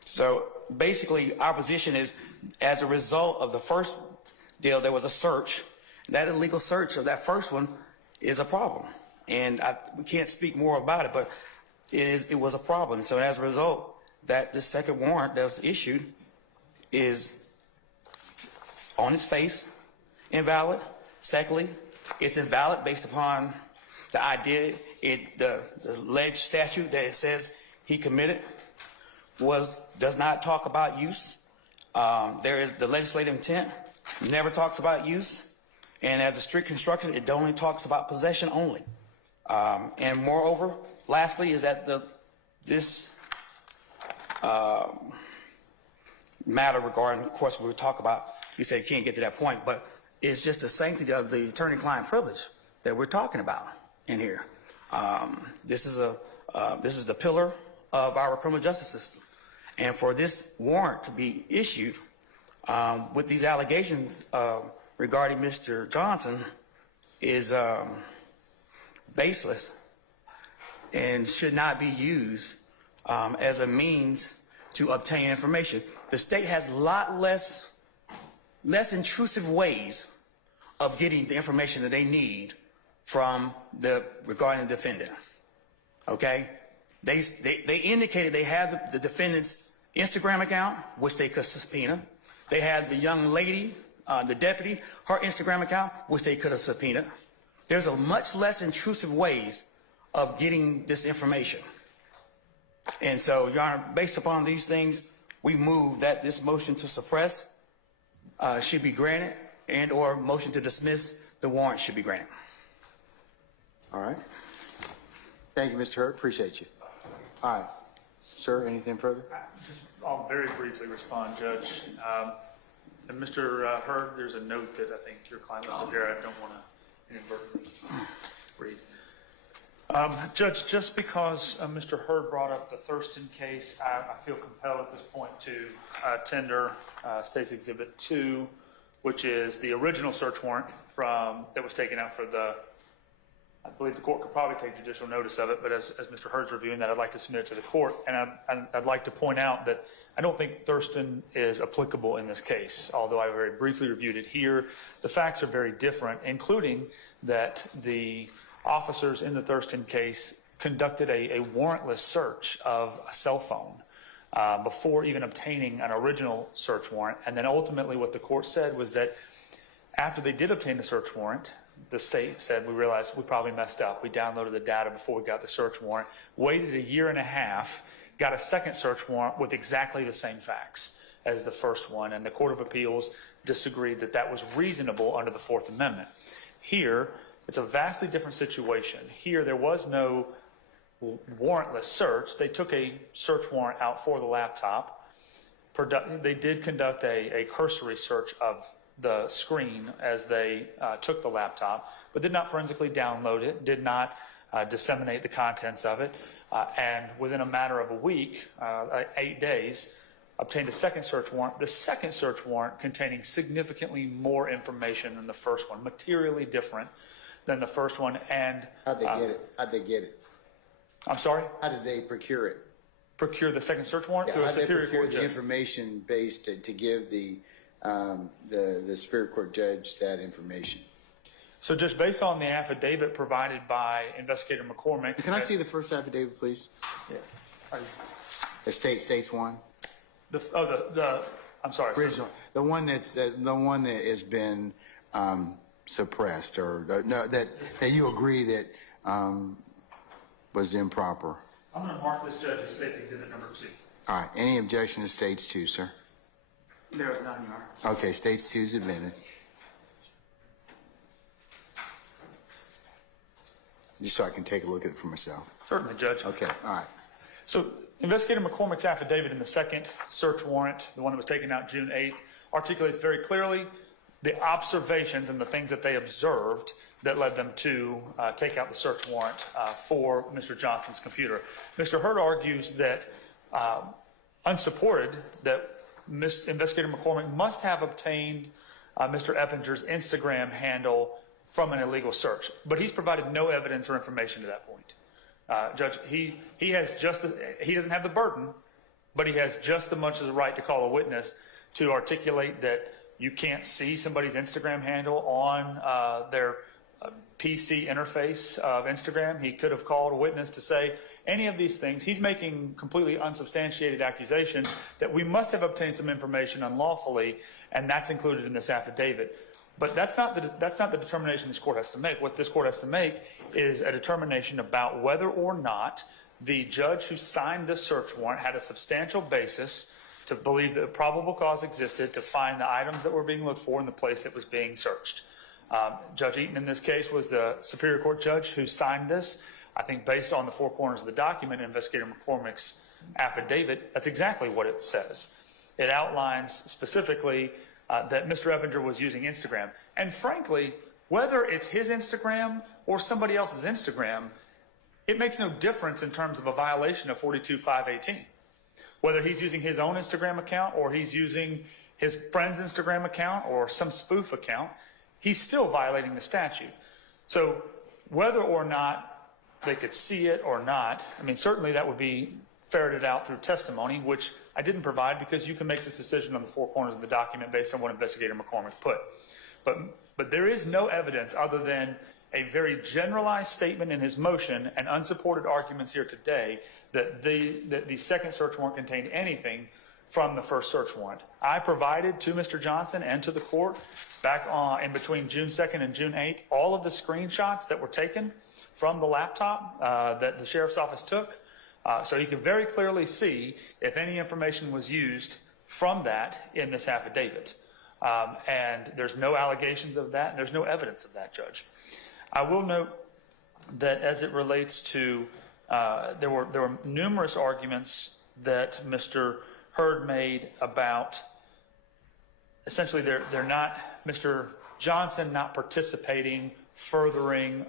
So basically, our position is, as a result of the first deal, there was a search. That illegal search of that first one is a problem, and we can't speak more about it, but it was a problem. So as a result, that the second warrant that was issued is on its face invalid. Secondly, it's invalid based upon the idea, the alleged statute that it says he committed does not talk about use. There is the legislative intent never talks about use, and as a strict construction, it only talks about possession only. And moreover, lastly, is that this matter regarding, of course, we talk about. You say you can't get to that point, but it's just the sanctity of the attorney-client privilege that we're talking about in here. This is the pillar of our criminal justice system, and for this warrant to be issued with these allegations regarding Mr. Johnson is baseless and should not be used as a means to obtain information. The state has a lot less intrusive ways of getting the information that they need from regarding the defendant. Okay, they indicated they have the defendant's Instagram account, which they could subpoena. They had the young lady, the deputy, her Instagram account, which they could have subpoenaed. There's a much less intrusive ways of getting this information. And so, Your Honor, based upon these things, we move that this motion to suppress should be granted, and or motion to dismiss the warrant should be granted. All right. Thank you, Mr. Hurd. Appreciate you. All right. Sir, anything further? I'll very briefly respond, Judge. And Mr. Hurd, there's a note that I think your client left here. I don't want to inadvertently read. Judge, just because Mr. Hurd brought up the Thurston case, I feel compelled at this point to tender State's Exhibit 2 which is the original search warrant that was taken out for I believe the court could probably take judicial notice of it, but as Mr. Hurd's reviewing that, I'd like to submit it to the court. And I'd like to point out that I don't think Thurston is applicable in this case, although I very briefly reviewed it here. The facts are very different, including that the officers in the Thurston case conducted a warrantless search of a cell phone before even obtaining an original search warrant. And then ultimately what the court said was that after they did obtain the search warrant, the state said, we realized we probably messed up. We downloaded the data before we got the search warrant, waited a year and a half, got a second search warrant with exactly the same facts as the first one. And the Court of Appeals disagreed that that was reasonable under the Fourth Amendment. Here, it's a vastly different situation. Here, there was no warrantless search. They took a search warrant out for the laptop. They did conduct a cursory search of the screen as they took the laptop, but did not forensically download it, did not disseminate the contents of it, and within a matter of a week, 8 days, obtained a second search warrant. The second search warrant containing significantly more information than the first one, materially different than the first one. And How'd they get it? How'd they get it? I'm sorry? How did they procure it? Procure the second search warrant through a How'd they superior procure court the judge. information based to give the superior court judge that information? So just based on the affidavit provided by Investigator McCormick. Can I see the first affidavit, please? Yeah. The states one? I'm sorry. sir. Original. The one that has been suppressed, or that you agree that was improper. I'm going to mark this judge as State's Exhibit number 2. All right. Any objection to states 2, sir? There is none, Your Honor. Okay. States 2 is admitted. Just so I can take a look at it for myself. Certainly, Judge. Okay. All right. So Investigator McCormick's affidavit in the second search warrant, the one that was taken out June 8th, articulates very clearly the observations and the things that they observed that led them to take out the search warrant for Mr. Johnson's computer. Mr. Hurd argues that, unsupported, that Investigator McCormick must have obtained Mr. Eppinger's Instagram handle from an illegal search, but he's provided no evidence or information to that point. Judge, he doesn't have the burden, but he has just as much as a right to call a witness to articulate that you can't see somebody's Instagram handle on their PC interface of Instagram. He could have called a witness to say any of these things. He's making completely unsubstantiated accusation that we must have obtained some information unlawfully, and that's included in this affidavit. But that's not the determination this court has to make. What this court has to make is a determination about whether or not the judge who signed this search warrant had a substantial basis to believe that probable cause existed to find the items that were being looked for in the place that was being searched. Judge Eaton in this case was the Superior Court judge who signed this. I think based on the four corners of the document, Investigator McCormick's affidavit, that's exactly what it says. It outlines specifically that Mr. Eppinger was using Instagram. And frankly, whether it's his Instagram or somebody else's Instagram, it makes no difference in terms of a violation of 42-518. Whether he's using his own Instagram account or he's using his friend's Instagram account or some spoof account, he's still violating the statute. So whether or not they could see it or not, I mean, certainly that would be ferreted out through testimony, which I didn't provide because you can make this decision on the four corners of the document based on what Investigator McCormick put. But there is no evidence other than a very generalized statement in his motion and unsupported arguments here today that the second search warrant contained anything from the first search warrant. I provided to Mr. Johnson and to the court back in between June 2nd and June 8th all of the screenshots that were taken from the laptop that the sheriff's office took. So you can very clearly see if any information was used from that in this affidavit. And there's no allegations of that, and there's no evidence of that, Judge. I will note that as it relates to, there were numerous arguments that Mr. Hurd made about essentially they're not, Mr. Johnson not participating, furthering,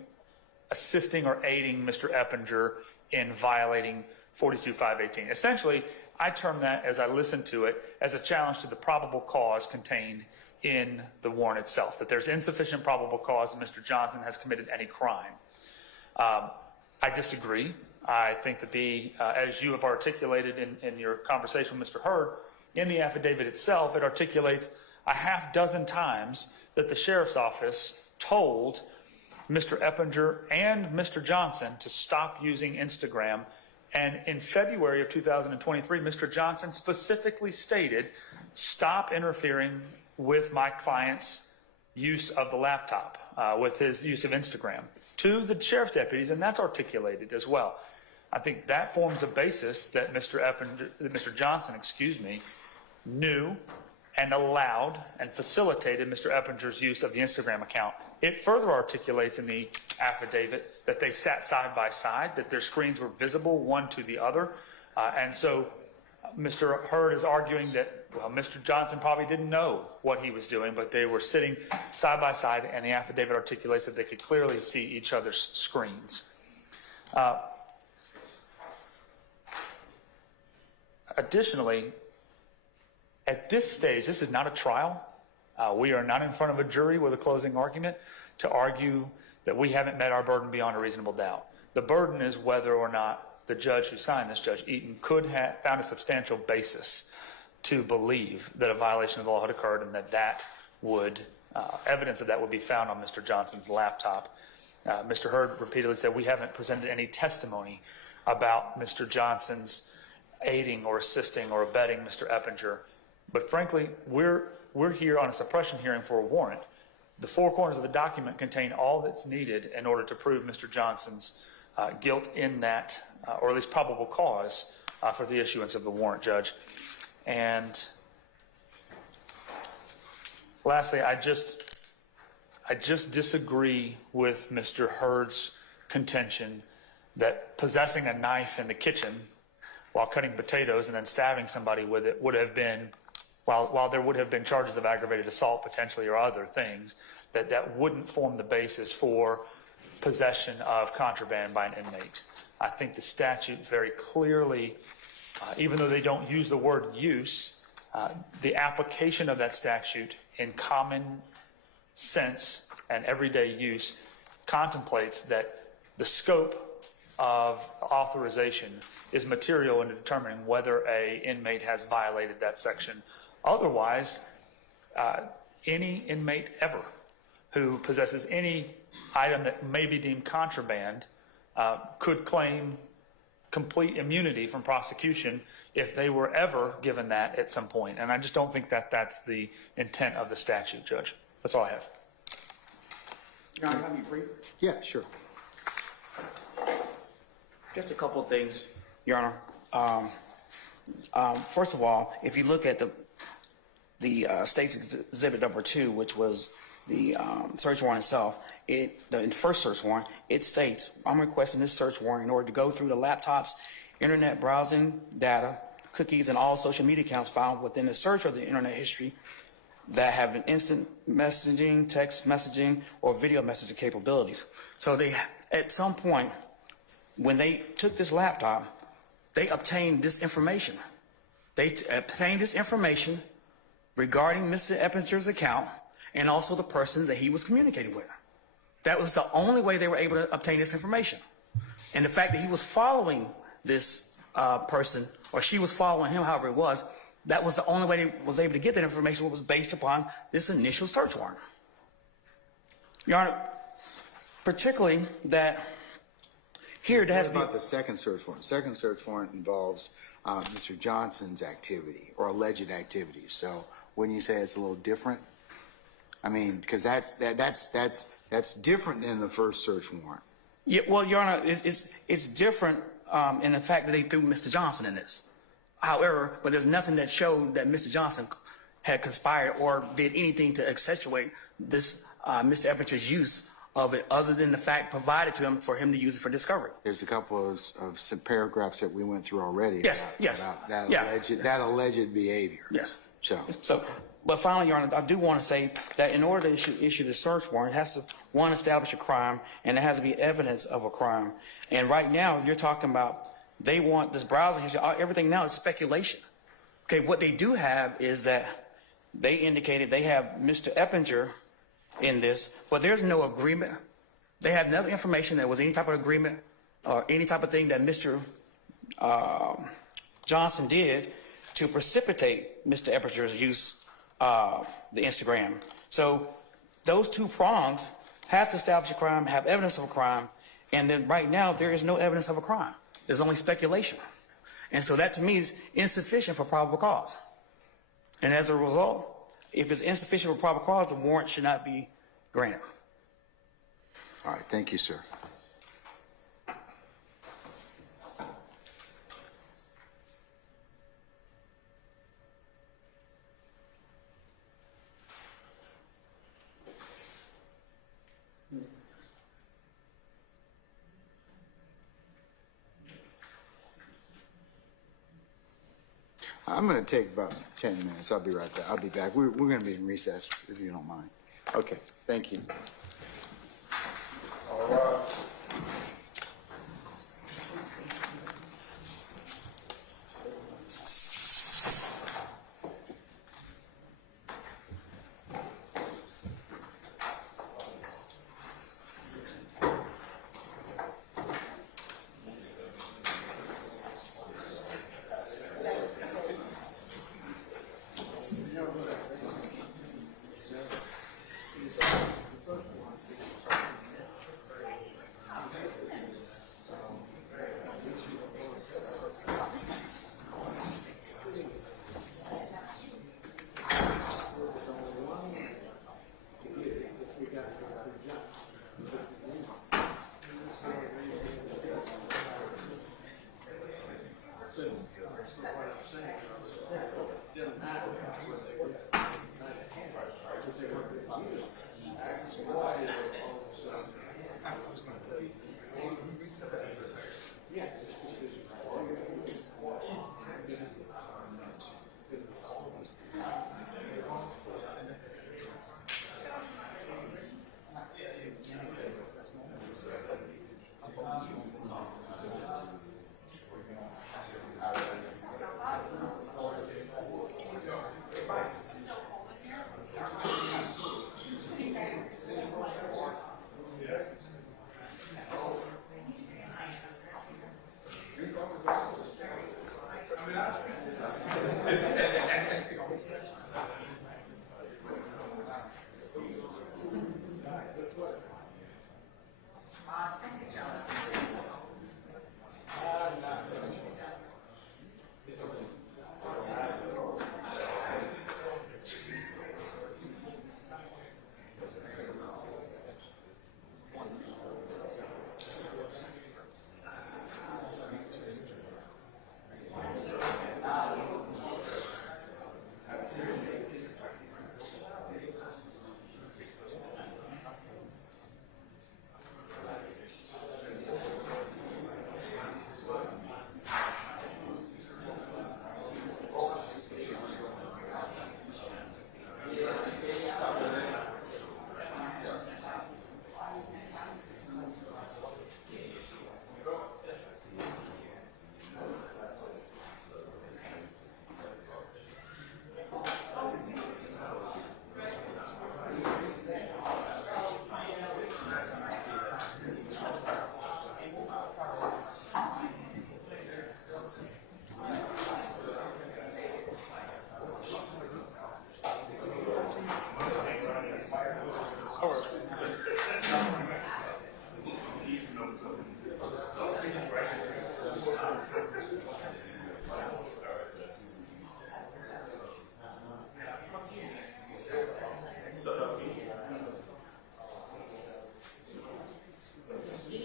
assisting, or aiding Mr. Eppinger in violating 42-518. Essentially, I term that, as I listened to it, as a challenge to the probable cause contained in the warrant itself, that there's insufficient probable cause that Mr. Johnson has committed any crime. I disagree. I think that as you have articulated in your conversation with Mr. Hurd, in the affidavit itself, it articulates a half dozen times that the sheriff's office told Mr. Eppinger and Mr. Johnson to stop using Instagram. And in February of 2023, Mr. Johnson specifically stated, stop interfering with my client's use of the laptop, with his use of Instagram, to the sheriff's deputies, and that's articulated as well. I think that forms a basis that Mr. Johnson, knew and allowed and facilitated Mr. Eppinger's use of the Instagram account. It further articulates in the affidavit that they sat side by side, that their screens were visible one to the other. And so Mr. Hurd is arguing that, well, Mr. Johnson probably didn't know what he was doing, but they were sitting side by side, and the affidavit articulates that they could clearly see each other's screens. Additionally, at this stage, this is not a trial. We are not in front of a jury with a closing argument to argue that we haven't met our burden beyond a reasonable doubt. The burden is whether or not the judge who signed this, Judge Eaton, could have found a substantial basis to believe that a violation of the law had occurred, and that would, evidence of that would be found on Mr. Johnson's laptop. Mr. Hurd repeatedly said we haven't presented any testimony about Mr. Johnson's aiding or assisting or abetting Mr. Eppinger. But frankly, we're here on a suppression hearing for a warrant. The four corners of the document contain all that's needed in order to prove Mr. Johnson's guilt in that, or at least probable cause for the issuance of the warrant, Judge. And lastly, I just disagree with Mr. Hurd's contention that possessing a knife in the kitchen while cutting potatoes and then stabbing somebody with it would have been, while there would have been charges of aggravated assault potentially or other things, that wouldn't form the basis for possession of contraband by an inmate. I think the statute very clearly, even though they don't use the word use, the application of that statute in common sense and everyday use contemplates that the scope of authorization is material in determining whether an inmate has violated that section. Otherwise, any inmate ever who possesses any item that may be deemed contraband could claim complete immunity from prosecution if they were ever given that at some point. And I just don't think that that's the intent of the statute, Judge. That's all I have. Your Honor, have you brief? Yeah, sure. Just a couple of things, Your Honor. First of all, if you look at the State's Exhibit Number 2, which was the search warrant itself, the first search warrant, it states, I'm requesting this search warrant in order to go through the laptop's internet browsing data, cookies, and all social media accounts found within the search of the internet history that have been instant messaging, text messaging, or video messaging capabilities. So they, at some point, when they took this laptop, they obtained this information. They obtained this information regarding Mr. Eppinger's account and also the persons that he was communicating with. That was the only way they were able to obtain this information. And the fact that he was following this person, or she was following him, however it was, that was the only way they was able to get that information, was based upon this initial search warrant. Your Honor, particularly that here it has What to be... about the second search warrant? Second search warrant involves Mr. Johnson's activity or alleged activity. So wouldn't you say it's a little different? I mean, because that's different than the first search warrant. Yeah, well, Your Honor, it's different in the fact that they threw Mr. Johnson in this. However, but there's nothing that showed that Mr. Johnson had conspired or did anything to accentuate this Mr. Eppinger's use of it, other than the fact provided to him for him to use it for discovery. There's a couple of some paragraphs that we went through already. Yes, yes. About Yeah. that alleged behavior. Yes. So, but finally, Your Honor, I do want to say that in order to issue the search warrant, it has to, one, establish a crime, and it has to be evidence of a crime. And right now, you're talking about they want this browsing history. Everything now is speculation. Okay, what they do have is that they indicated they have Mr. Eppinger in this, but there's no agreement. They have no information that was any type of agreement or any type of thing that Mr. Johnson did to precipitate Mr. Eppinger's use of the Instagram. So those two prongs have to establish a crime, have evidence of a crime, and then right now there is no evidence of a crime. There's only speculation. And so that to me is insufficient for probable cause. And as a result, if it's insufficient for probable cause, the warrant should not be granted. All right, thank you, sir. I'm going to take about 10 minutes. I'll be right back. I'll be back. We're going to be in recess, if you don't mind. Okay, thank you. All right.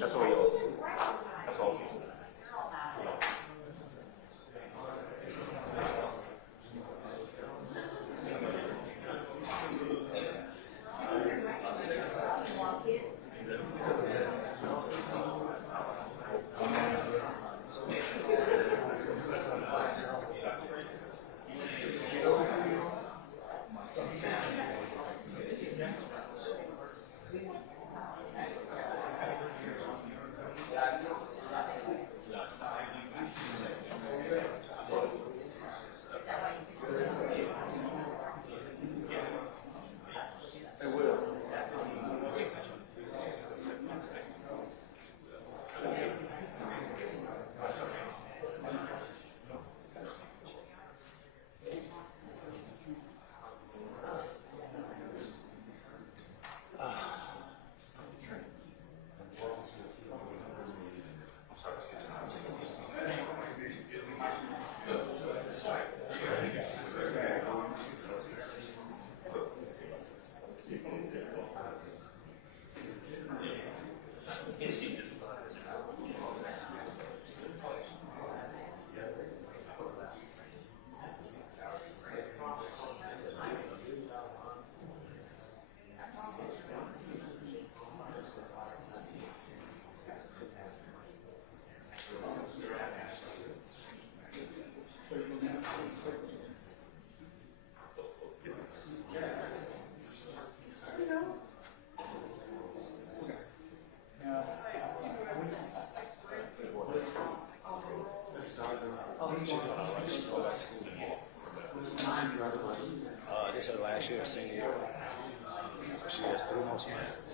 That's all yours. That's all. should have seen it. So she just threw most of it.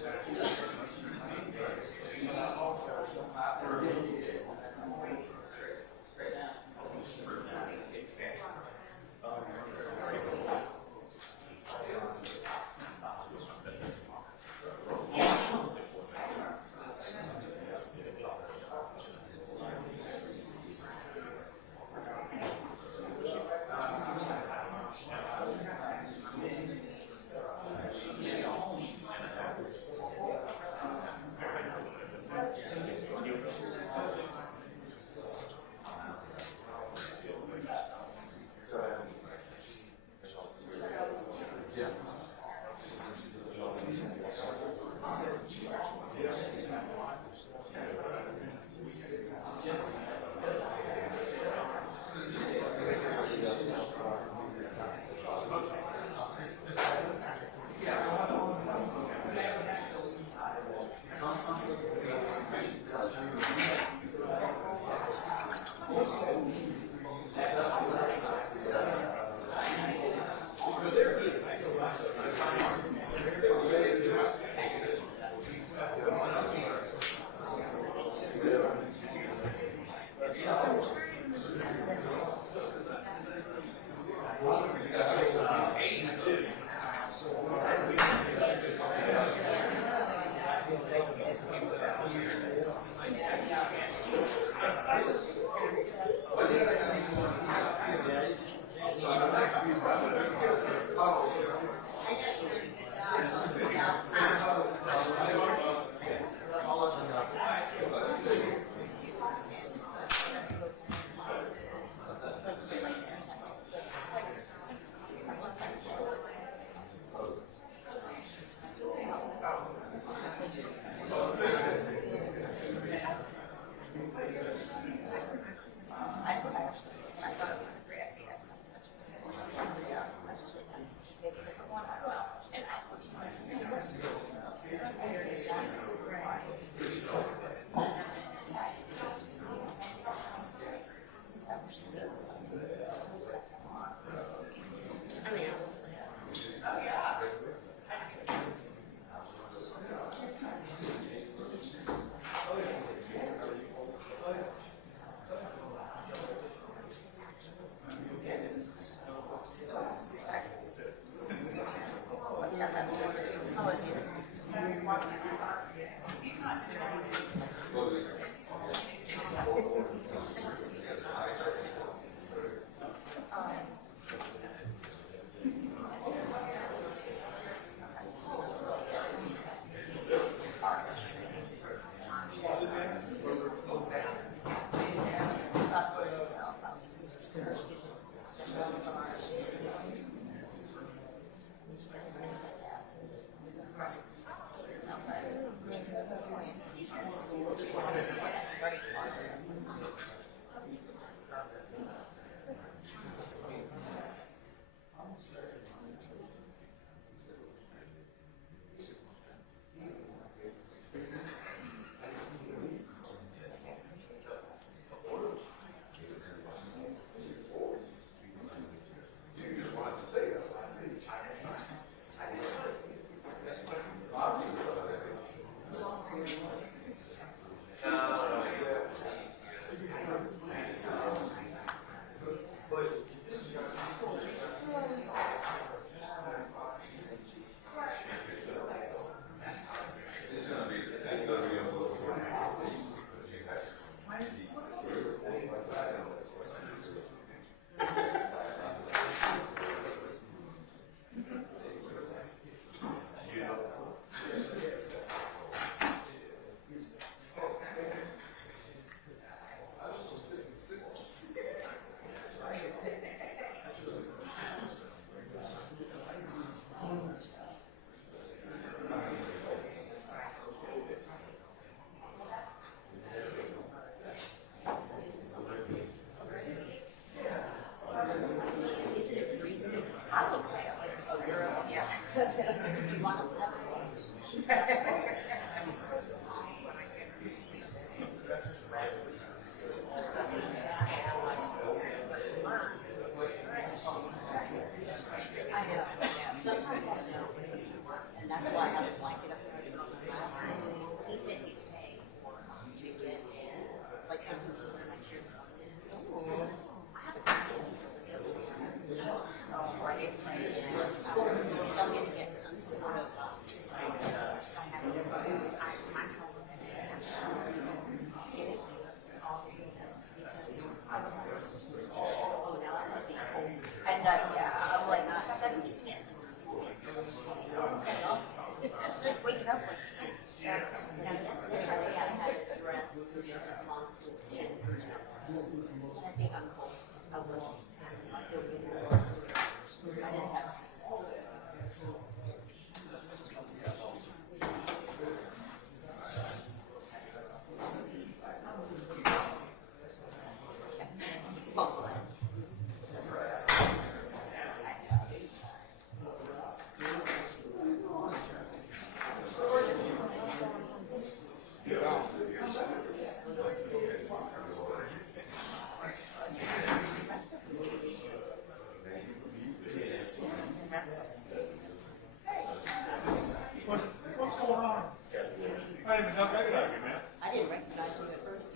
I didn't recognize you at first.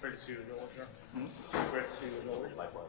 Great to see you, George. Great to see you, George. Likewise.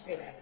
say that.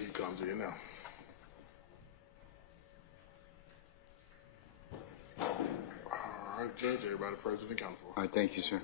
He comes in now. All right, Judge, everybody present and accounted for. All right, thank you, sir.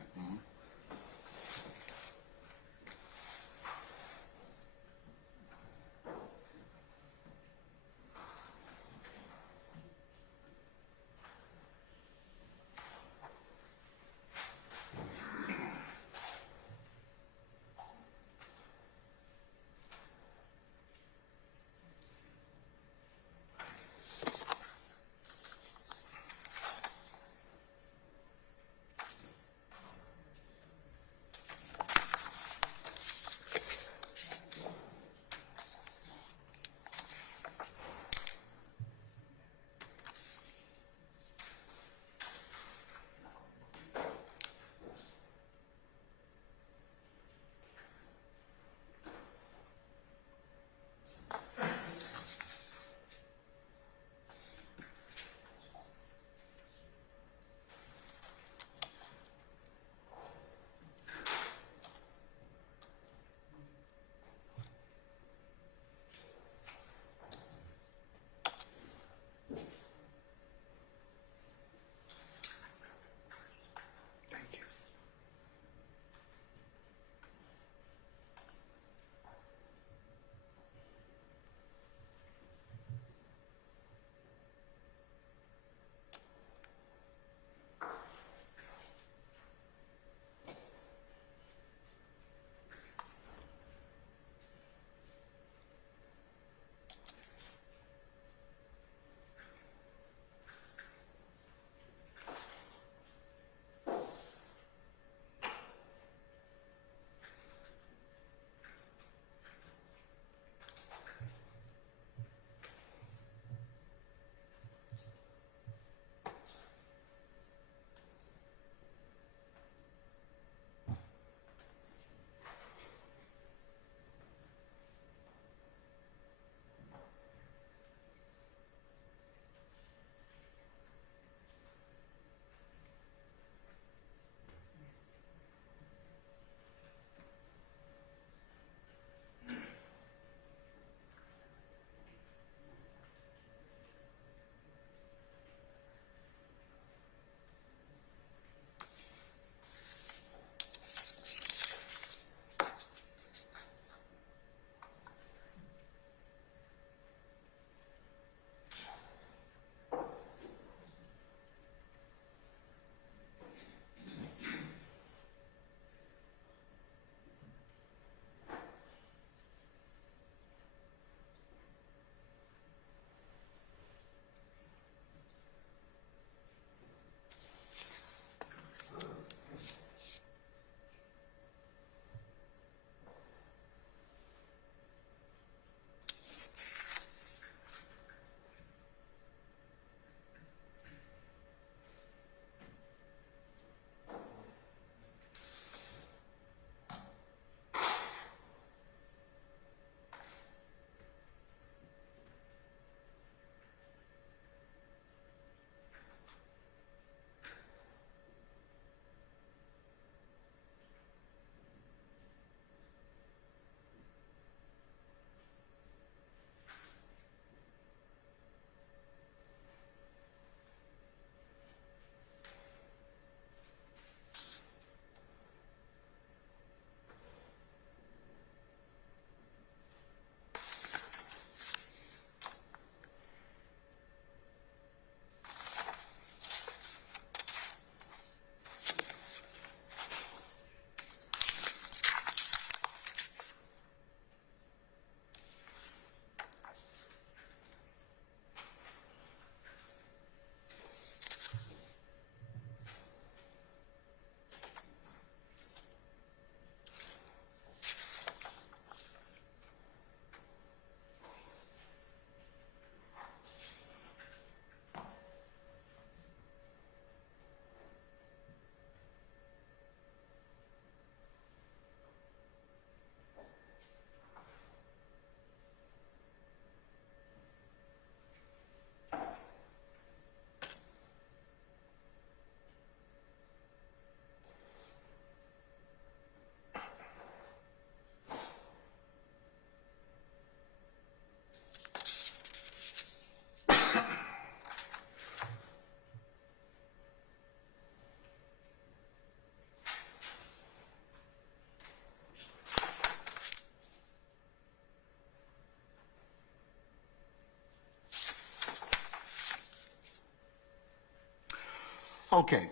Okay.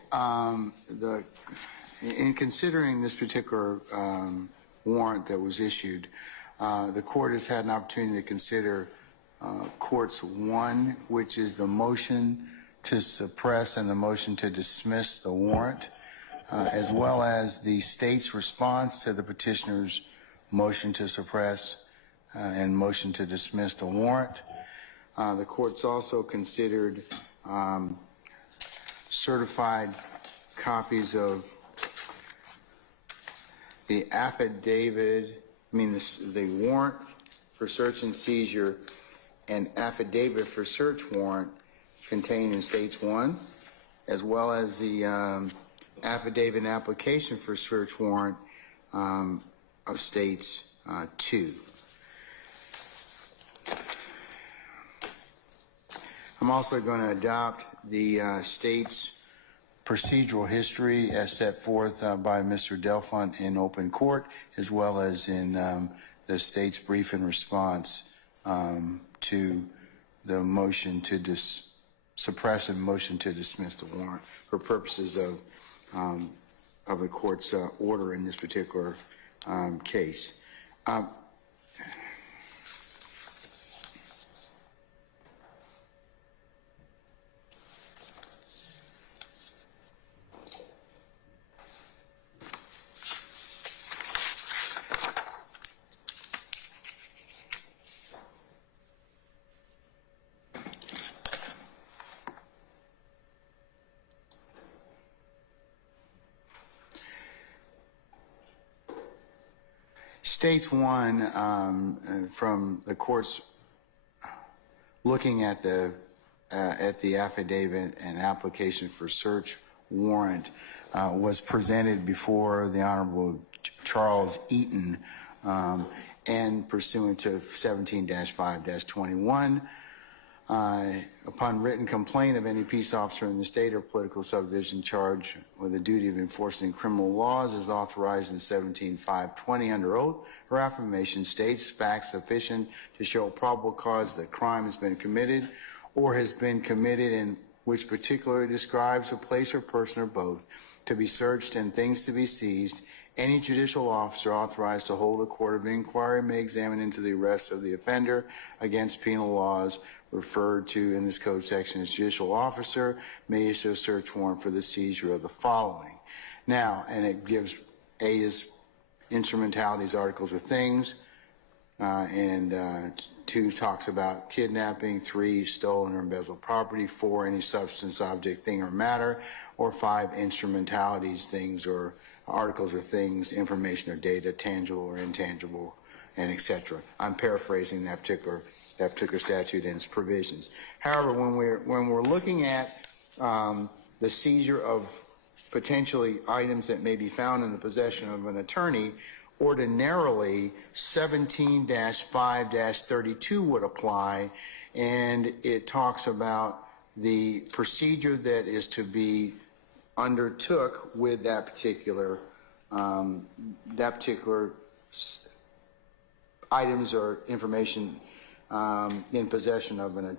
In considering this particular warrant that was issued, the court has had an opportunity to consider courts 1, which is the motion to suppress and the motion to dismiss the warrant, as well as the state's response to the petitioner's motion to suppress and motion to dismiss the warrant. The court's also considered certified copies of the affidavit, the warrant for search and seizure and affidavit for search warrant contained in States 1, as well as the affidavit and application for search warrant of States 2. I'm also going to adopt the state's procedural history as set forth by Mr. Delfont in open court, as well as in the state's brief and response to the motion to suppress and motion to dismiss the warrant for purposes of the court's order in this particular case. States 1, from the court's looking at the affidavit and application for search warrant, was presented before the Honorable Charles Eaton, and pursuant to 17-5-21. Upon written complaint of any peace officer in the state or political subdivision charged with the duty of enforcing criminal laws as authorized in 17-5-20 under oath or affirmation states facts sufficient to show probable cause that crime has been committed or has been committed in which particularly describes a place or person or both to be searched and things to be seized, any judicial officer authorized to hold a court of inquiry may examine into the arrest of the offender against penal laws referred to in this code section as judicial officer may issue a search warrant for the seizure of the following. Now, and it gives A is instrumentalities, articles, or things, and 2 talks about kidnapping, 3 stolen or embezzled property, 4 any substance, object, thing, or matter, or 5 instrumentalities, things, or articles or things, information or data, tangible or intangible, and etc. I'm paraphrasing that particular statute and its provisions. However, when we're looking at the seizure of potentially items that may be found in the possession of an attorney, ordinarily 17-5-32 would apply, and it talks about the procedure that is to be undertook with that particular items or information in possession of an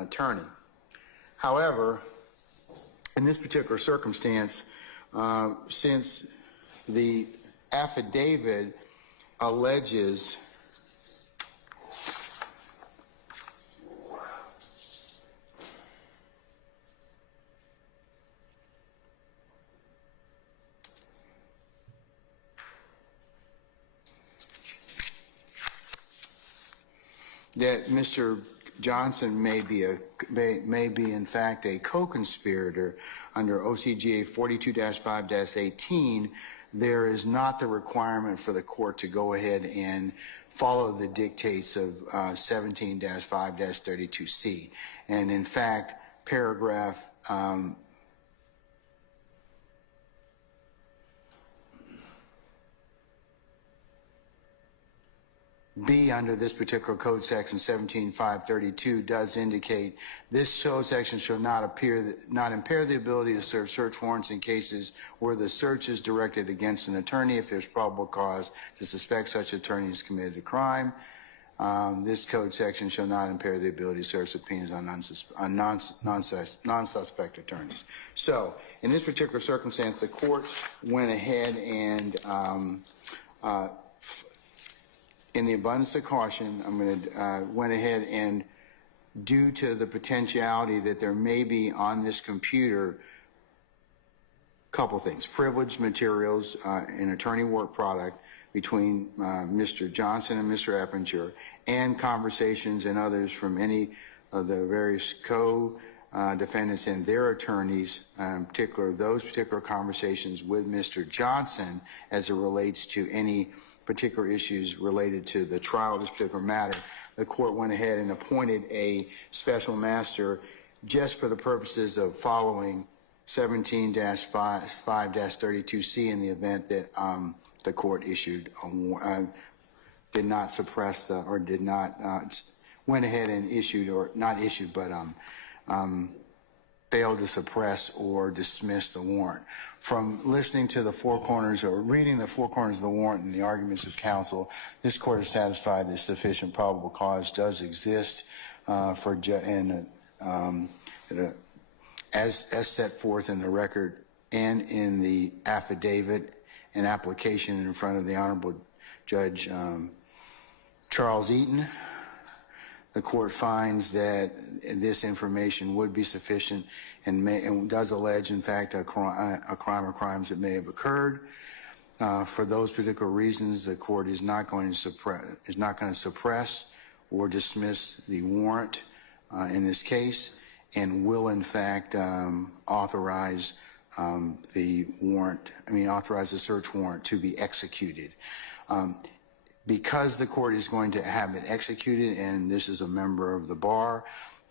attorney. However, in this particular circumstance, since the affidavit alleges that Mr. Johnson may be in fact a co-conspirator under OCGA 42-5-18, there is not the requirement for the court to go ahead and follow the dictates of 17-5-32C. And in fact, paragraph B under this particular code section 17-5-32 does indicate this code section shall not impair the ability to serve search warrants in cases where the search is directed against an attorney if there's probable cause to suspect such attorney has committed a crime. This code section shall not impair the ability to serve subpoenas on non-suspect attorneys. So, in this particular circumstance, the court went ahead and, in the abundance of caution, went ahead and, due to the potentiality that there may be on this computer, couple things: privileged materials, an attorney work product between Mr. Johnson and Mr. Eppinger, and conversations and others from any of the various co-defendants and their attorneys, those particular conversations with Mr. Johnson as it relates to any particular issues related to the trial of this particular matter. The court went ahead and appointed a special master just for the purposes of following 17-5-32C in the event that the court issued did not suppress or did not went ahead and issued, or not issued, but failed to suppress or dismiss the warrant. From listening to the four corners or reading the four corners of the warrant and the arguments of counsel, this court is satisfied that sufficient probable cause does exist as set forth in the record and in the affidavit and application in front of the Honorable Judge Charles Eaton. The court finds that this information would be sufficient and does allege, in fact, a crime or crimes that may have occurred. For those particular reasons, the court is not going to suppress or dismiss the warrant in this case, and will, in fact, authorize authorize the search warrant to be executed. Because the court is going to have it executed, and this is a member of the bar,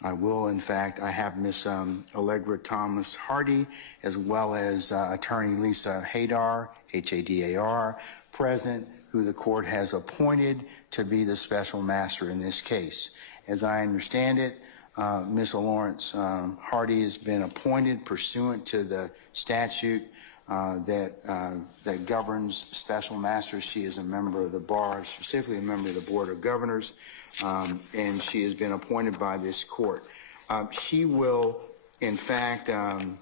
I have Miss Allegra Thomas Hardy, as well as Attorney Lisa Hadar, Hadar, present, who the court has appointed to be the special master in this case. As I understand it, Ms. Lawrence Hardy has been appointed pursuant to the statute that governs special masters. She is a member of the bar, specifically a member of the Board of Governors, and she has been appointed by this court. She will, in fact, and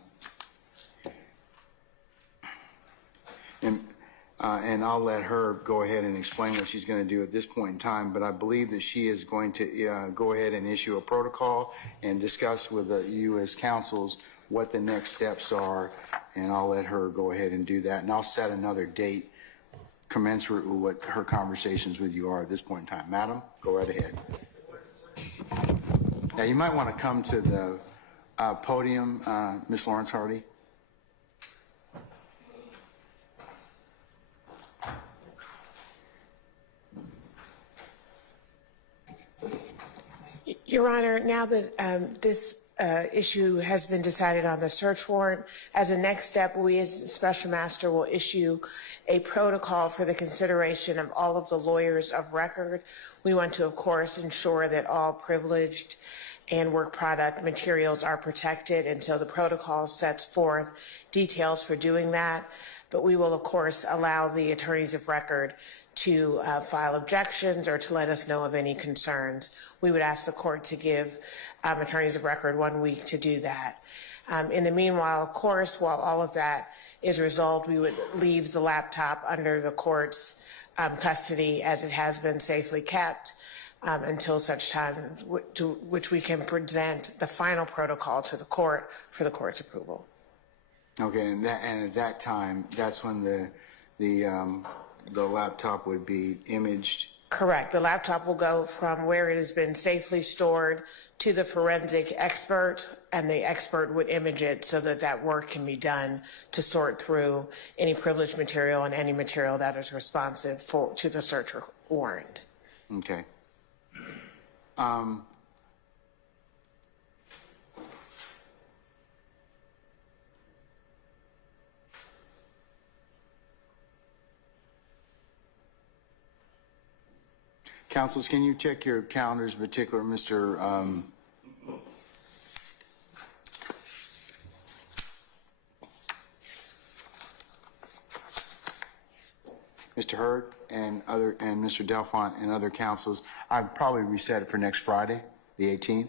I'll let her go ahead and explain what she's going to do at this point in time, but I believe that she is going to go ahead and issue a protocol and discuss with you as counsels what the next steps are, and I'll let her go ahead and do that, and I'll set another date commensurate with what her conversations with you are at this point in time. Madam, go right ahead. Now, you might want to come to the podium, Ms. Lawrence Hardy. Your Honor, now that this issue has been decided on the search warrant, as a next step, we as special master will issue a protocol for the consideration of all of the lawyers of record. We want to, of course, ensure that all privileged and work product materials are protected, and so the protocol sets forth details for doing that. But we will, of course, allow the attorneys of record to file objections or to let us know of any concerns. We would ask the court to give attorneys of record 1 week to do that. In the meanwhile, of course, while all of that is resolved, we would leave the laptop under the court's custody as it has been safely kept until such time to which we can present the final protocol to the court for the court's approval. Okay, and at that time, that's when the laptop would be imaged? Correct. The laptop will go from where it has been safely stored to the forensic expert, and the expert would image it so that that work can be done to sort through any privileged material and any material that is responsive to the search warrant. Okay. Councils, can you check your calendars, in particular, Mr. Mr. Hurd and Mr. Delphont and other councils, I'd probably reset it for next Friday, the 18th.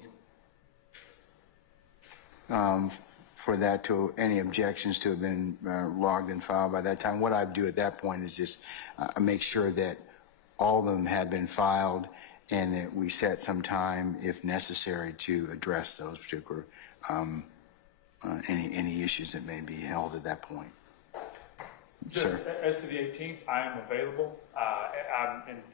For that to, any objections to have been logged and filed by that time. What I'd do at that point is just make sure that all of them have been filed and that we set some time, if necessary, to address those particular, any issues that may be held at that point. Sir? As to the 18th, I am available.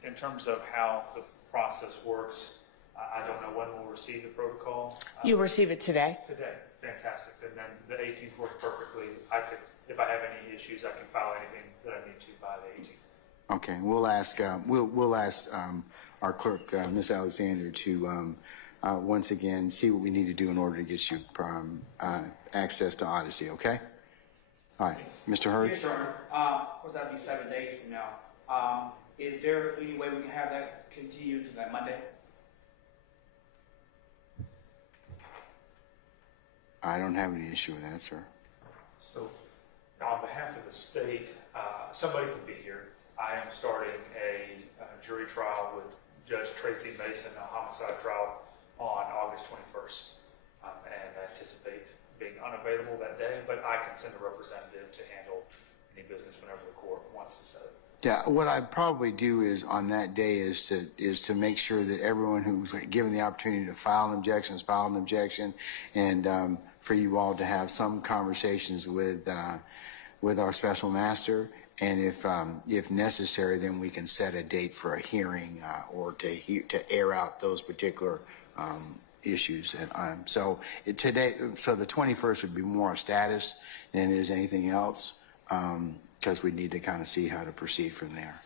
In terms of how the process works, I don't know when we'll receive the protocol. You receive it today? Today. Fantastic. And then the 18th works perfectly. I could, if I have any issues, I can file anything that I need to by the 18th. Okay, we'll ask our clerk, Ms. Alexander, to once again see what we need to do in order to get you access to Odyssey. Okay. All right, Mr. Hurd. Yes, Your Honor. Of course, that'll be 7 days from now. Is there any way we can have that continue to that Monday? I don't have any issue with that, sir. So, on behalf of the state, somebody can be here. I am starting a jury trial with Judge Tracy Mason, a homicide trial, on August 21st. And I anticipate being unavailable that day, but I can send a representative to handle any business whenever the court wants to set it. Yeah, what I'd probably do is on that day is to make sure that everyone who's given the opportunity to file an objection has filed an objection, and for you all to have some conversations with our special master, and if necessary, then we can set a date for a hearing or to air out those particular issues. And so the 21st would be more a status than it is anything else. Because we need to kind of see how to proceed from there.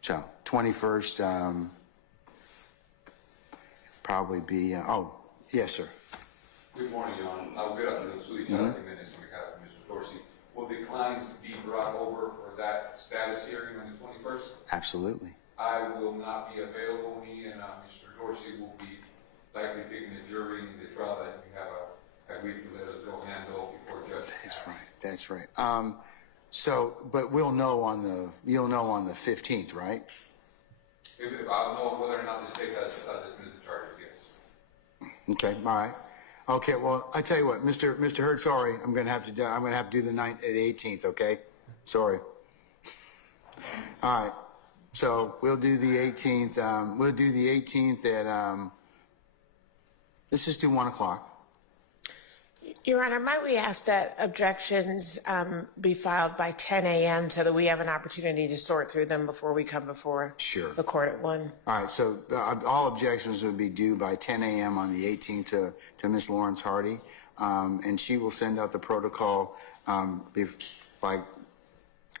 So 21st, probably be, oh, yes, sir. Good morning, Your Honor. Good afternoon. Minutes on behalf of Mr. Dorsey. Will the clients be brought over for that status hearing on the 21st? Absolutely. I will not be available. Me and Mr. Dorsey will be likely picking the jury in the trial that we have agreed to let us go handle before judge. That's right. That's right. But you'll know on the 15th, right? I'll know whether or not the state has dismissed the charges, yes. Okay. All right. Okay. Well, I tell you what, Mr. Hurd, sorry, I'm going to have to do the 18th. Okay. Sorry. All right. So we'll do the 18th. We'll do the 18th at, let's just do 1 o'clock. Your Honor, might we ask that objections be filed by 10 a.m. so that we have an opportunity to sort through them before we come before the court at 1? All right, so all objections would be due by 10 a.m. on the 18th to Ms. Lawrence Hardy, and she will send out the protocol within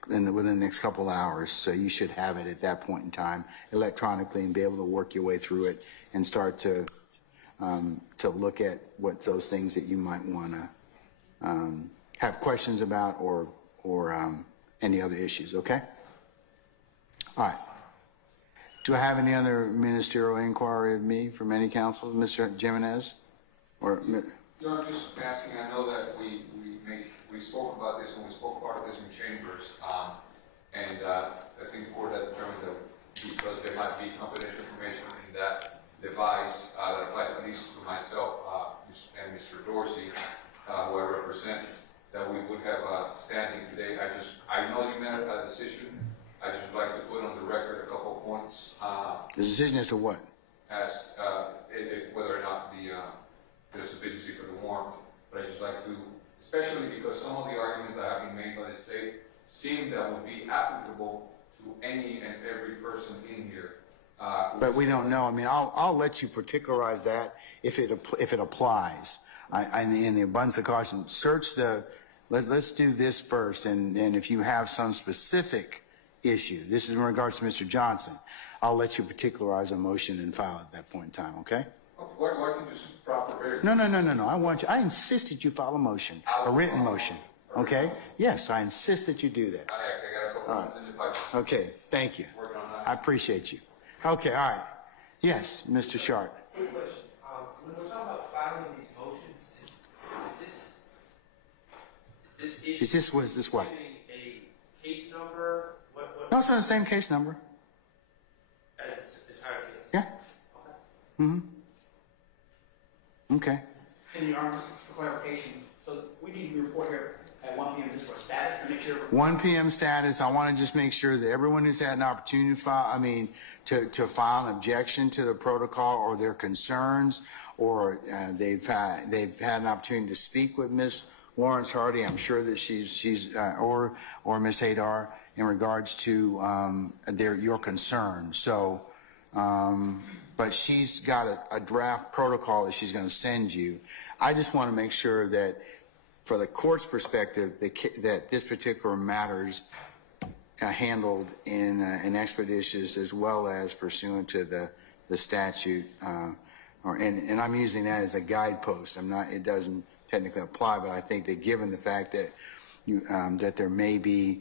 the next couple hours, so you should have it at that point in time electronically and be able to work your way through it and start to look at what those things that you might want to have questions about or any other issues, okay? All right. Do I have any other ministerial inquiry of me from any counsel, Mr. Jimenez? Or Your Honor, just asking, I know that we spoke about this when we spoke about this in chambers, and I think the court has determined that because there might be confidential information in that device that applies at least to myself and Mr. Dorsey, who I represent, that we would have standing today. I know you made a decision. I just would like to put on the record a couple of points. The decision as to what? As whether or not there's sufficiency for the warrant. But I just like to, especially because some of the arguments that have been made by the state seem that would be applicable to any and every person in here. But we don't know. I mean, I'll let you particularize that if it applies. In the abundance of caution, let's do this first, and if you have some specific issue, this is in regards to Mr. Johnson, I'll let you particularize a motion and file at that point in time, okay? Why can you just proffer very... No. I insist that you file a motion, a written motion, okay? Yes, I insist that you do that. I got a couple of minutes. Okay, thank you. I appreciate you. Okay, all right. Yes, Mr. Sharp. Quick question. When we're talking about filing these motions, is this issue Is this what? giving a case number No, it's on the same case number. As the entire case? Yeah. Mm-hmm. Okay. And Your Honor, just for clarification, so we need to report here at 1 p.m. just for status to make sure. 1 p.m. status. I want to just make sure that everyone who's had an opportunity to file, to file an objection to the protocol or their concerns, or they've had an opportunity to speak with Ms. Lawrence Hardy. I'm sure that she's or Ms. Hadar in regards to your concern. So, but she's got a draft protocol that she's going to send you. I just want to make sure that, for the court's perspective, that this particular matters handled in an expeditious as well as pursuant to the statute, and I'm using that as a guidepost. It doesn't technically apply, but I think that given the fact that that there may be,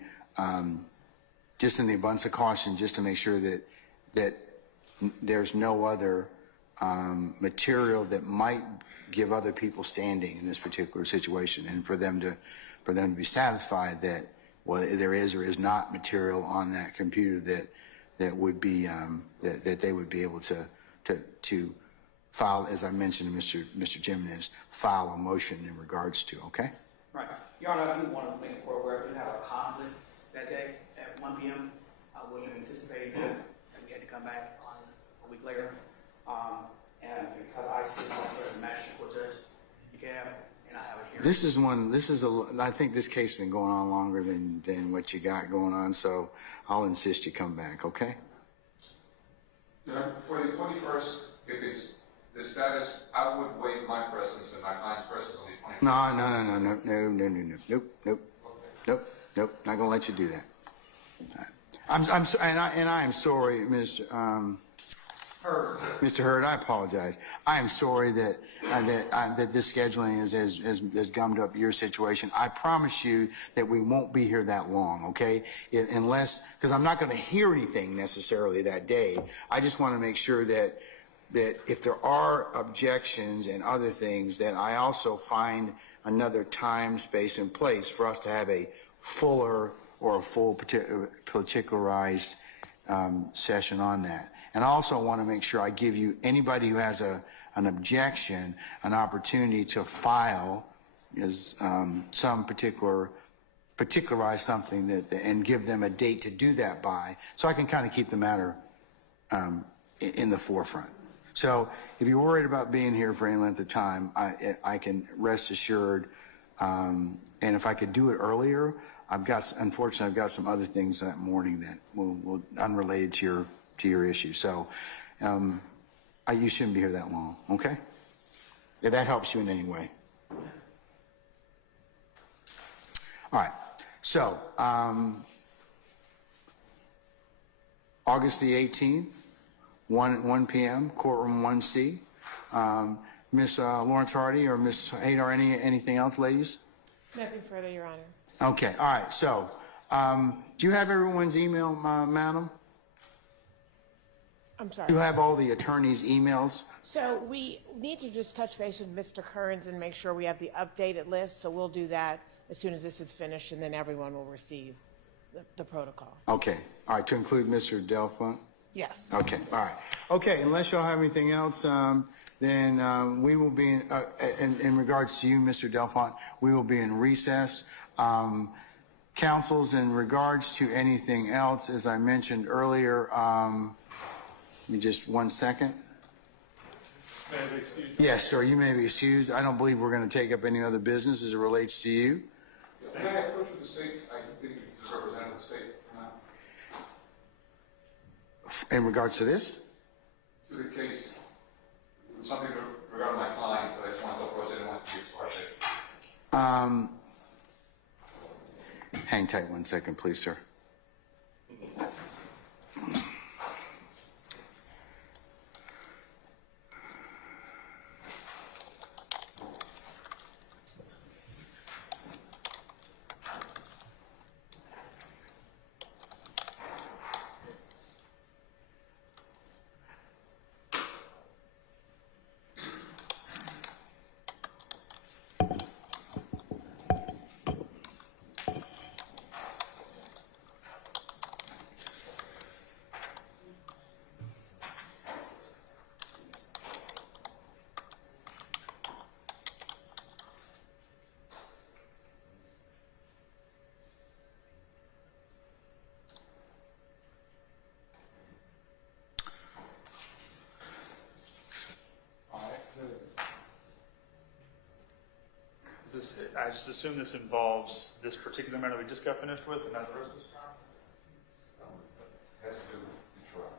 just in the abundance of caution, just to make sure that there's no other material that might give other people standing in this particular situation, and for them to be satisfied that there is or is not material on that computer that would be that they would be able to file, as I mentioned to Mr. Jimenez, file a motion in regards to. Okay. Right. Your Honor, I do want to make the court aware we do have a conflict that day at 1 p.m. I wasn't anticipating that we had to come back on a week later. And because I sit also as a magistrate court judge, you can have, and I have a hearing. I think this case has been going on longer than what you got going on, so I'll insist you come back, okay? For the 21st, if it's the status, I would waive my presence and my client's presence on the 21st. Nope, not gonna let you do that. I am sorry, Mr. Hurd, I apologize. I am sorry that this scheduling has gummed up your situation. I promise you that we won't be here that long, okay? Because I'm not going to hear anything necessarily that day. I just want to make sure that if there are objections and other things, that I also find another time, space, and place for us to have a fuller or a full particularized session on that. And I also want to make sure I give you, anybody who has an objection, an opportunity to file some particularize something and give them a date to do that by, so I can kind of keep the matter in the forefront. So if you're worried about being here for any length of time, I can rest assured, and if I could do it earlier, unfortunately, I've got some other things that morning that will unrelated to your issue. So you shouldn't be here that long, okay? If that helps you in any way. All right. So August the 18th, 1 p.m., courtroom 1C. Miss Lawrence Hardy or Miss Hadar, anything else, ladies? Nothing further, Your Honor. Okay. All right. So do you have everyone's email, madam? I'm sorry. Do you have all the attorneys' emails? So we need to just touch base with Mr. Kearns and make sure we have the updated list. So we'll do that as soon as this is finished, and then everyone will receive the protocol. Okay. All right. To include Mr. Delphont? Yes. Okay. All right. Okay. Unless y'all have anything else, then we will be in regards to you, Mr. Delphont, we will be in recess. Counsels, in regards to anything else, as I mentioned earlier, give me just 1 second. May I be excused? Yes, sir, you may be excused. I don't believe we're going to take up any other business as it relates to you. May I approach with the state? I think it's a representative of the state now. In regards to this? To the case, something regarding my client, but I just want to approach it. I didn't want to be exposed. Hang tight 1 second, please, sir. I just assume this involves this particular matter we just got finished with, and not the rest of this trial? Has to do with the trial.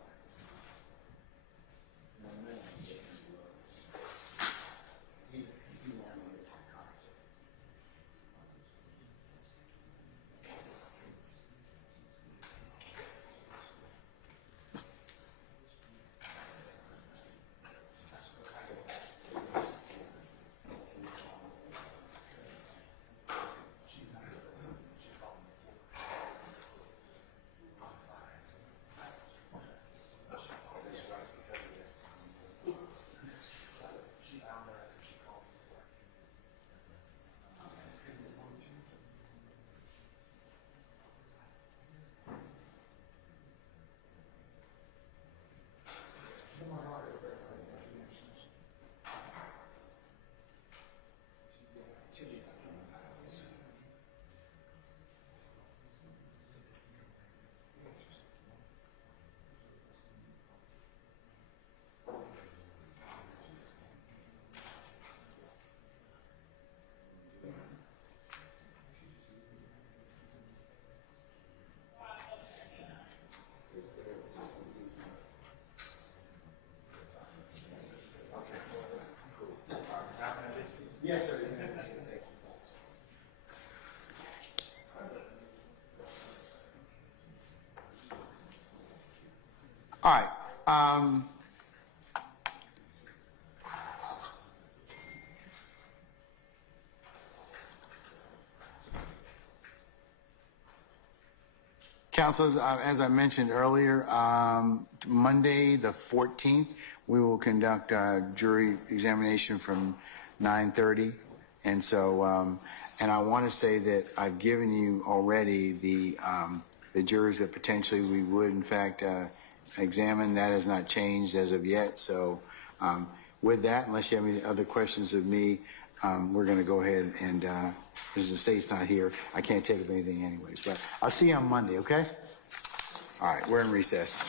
Yes, sir. All right. Councilors, as I mentioned earlier, Monday, the 14th, we will conduct a jury examination from 9:30. And so, and I want to say that I've given you already the jurors that potentially we would, in fact, examine. That has not changed as of yet. So with that, unless you have any other questions of me, we're going to go ahead and, as the state's not here, I can't take up anything anyways. But I'll see you on Monday, okay? All right, we're in recess.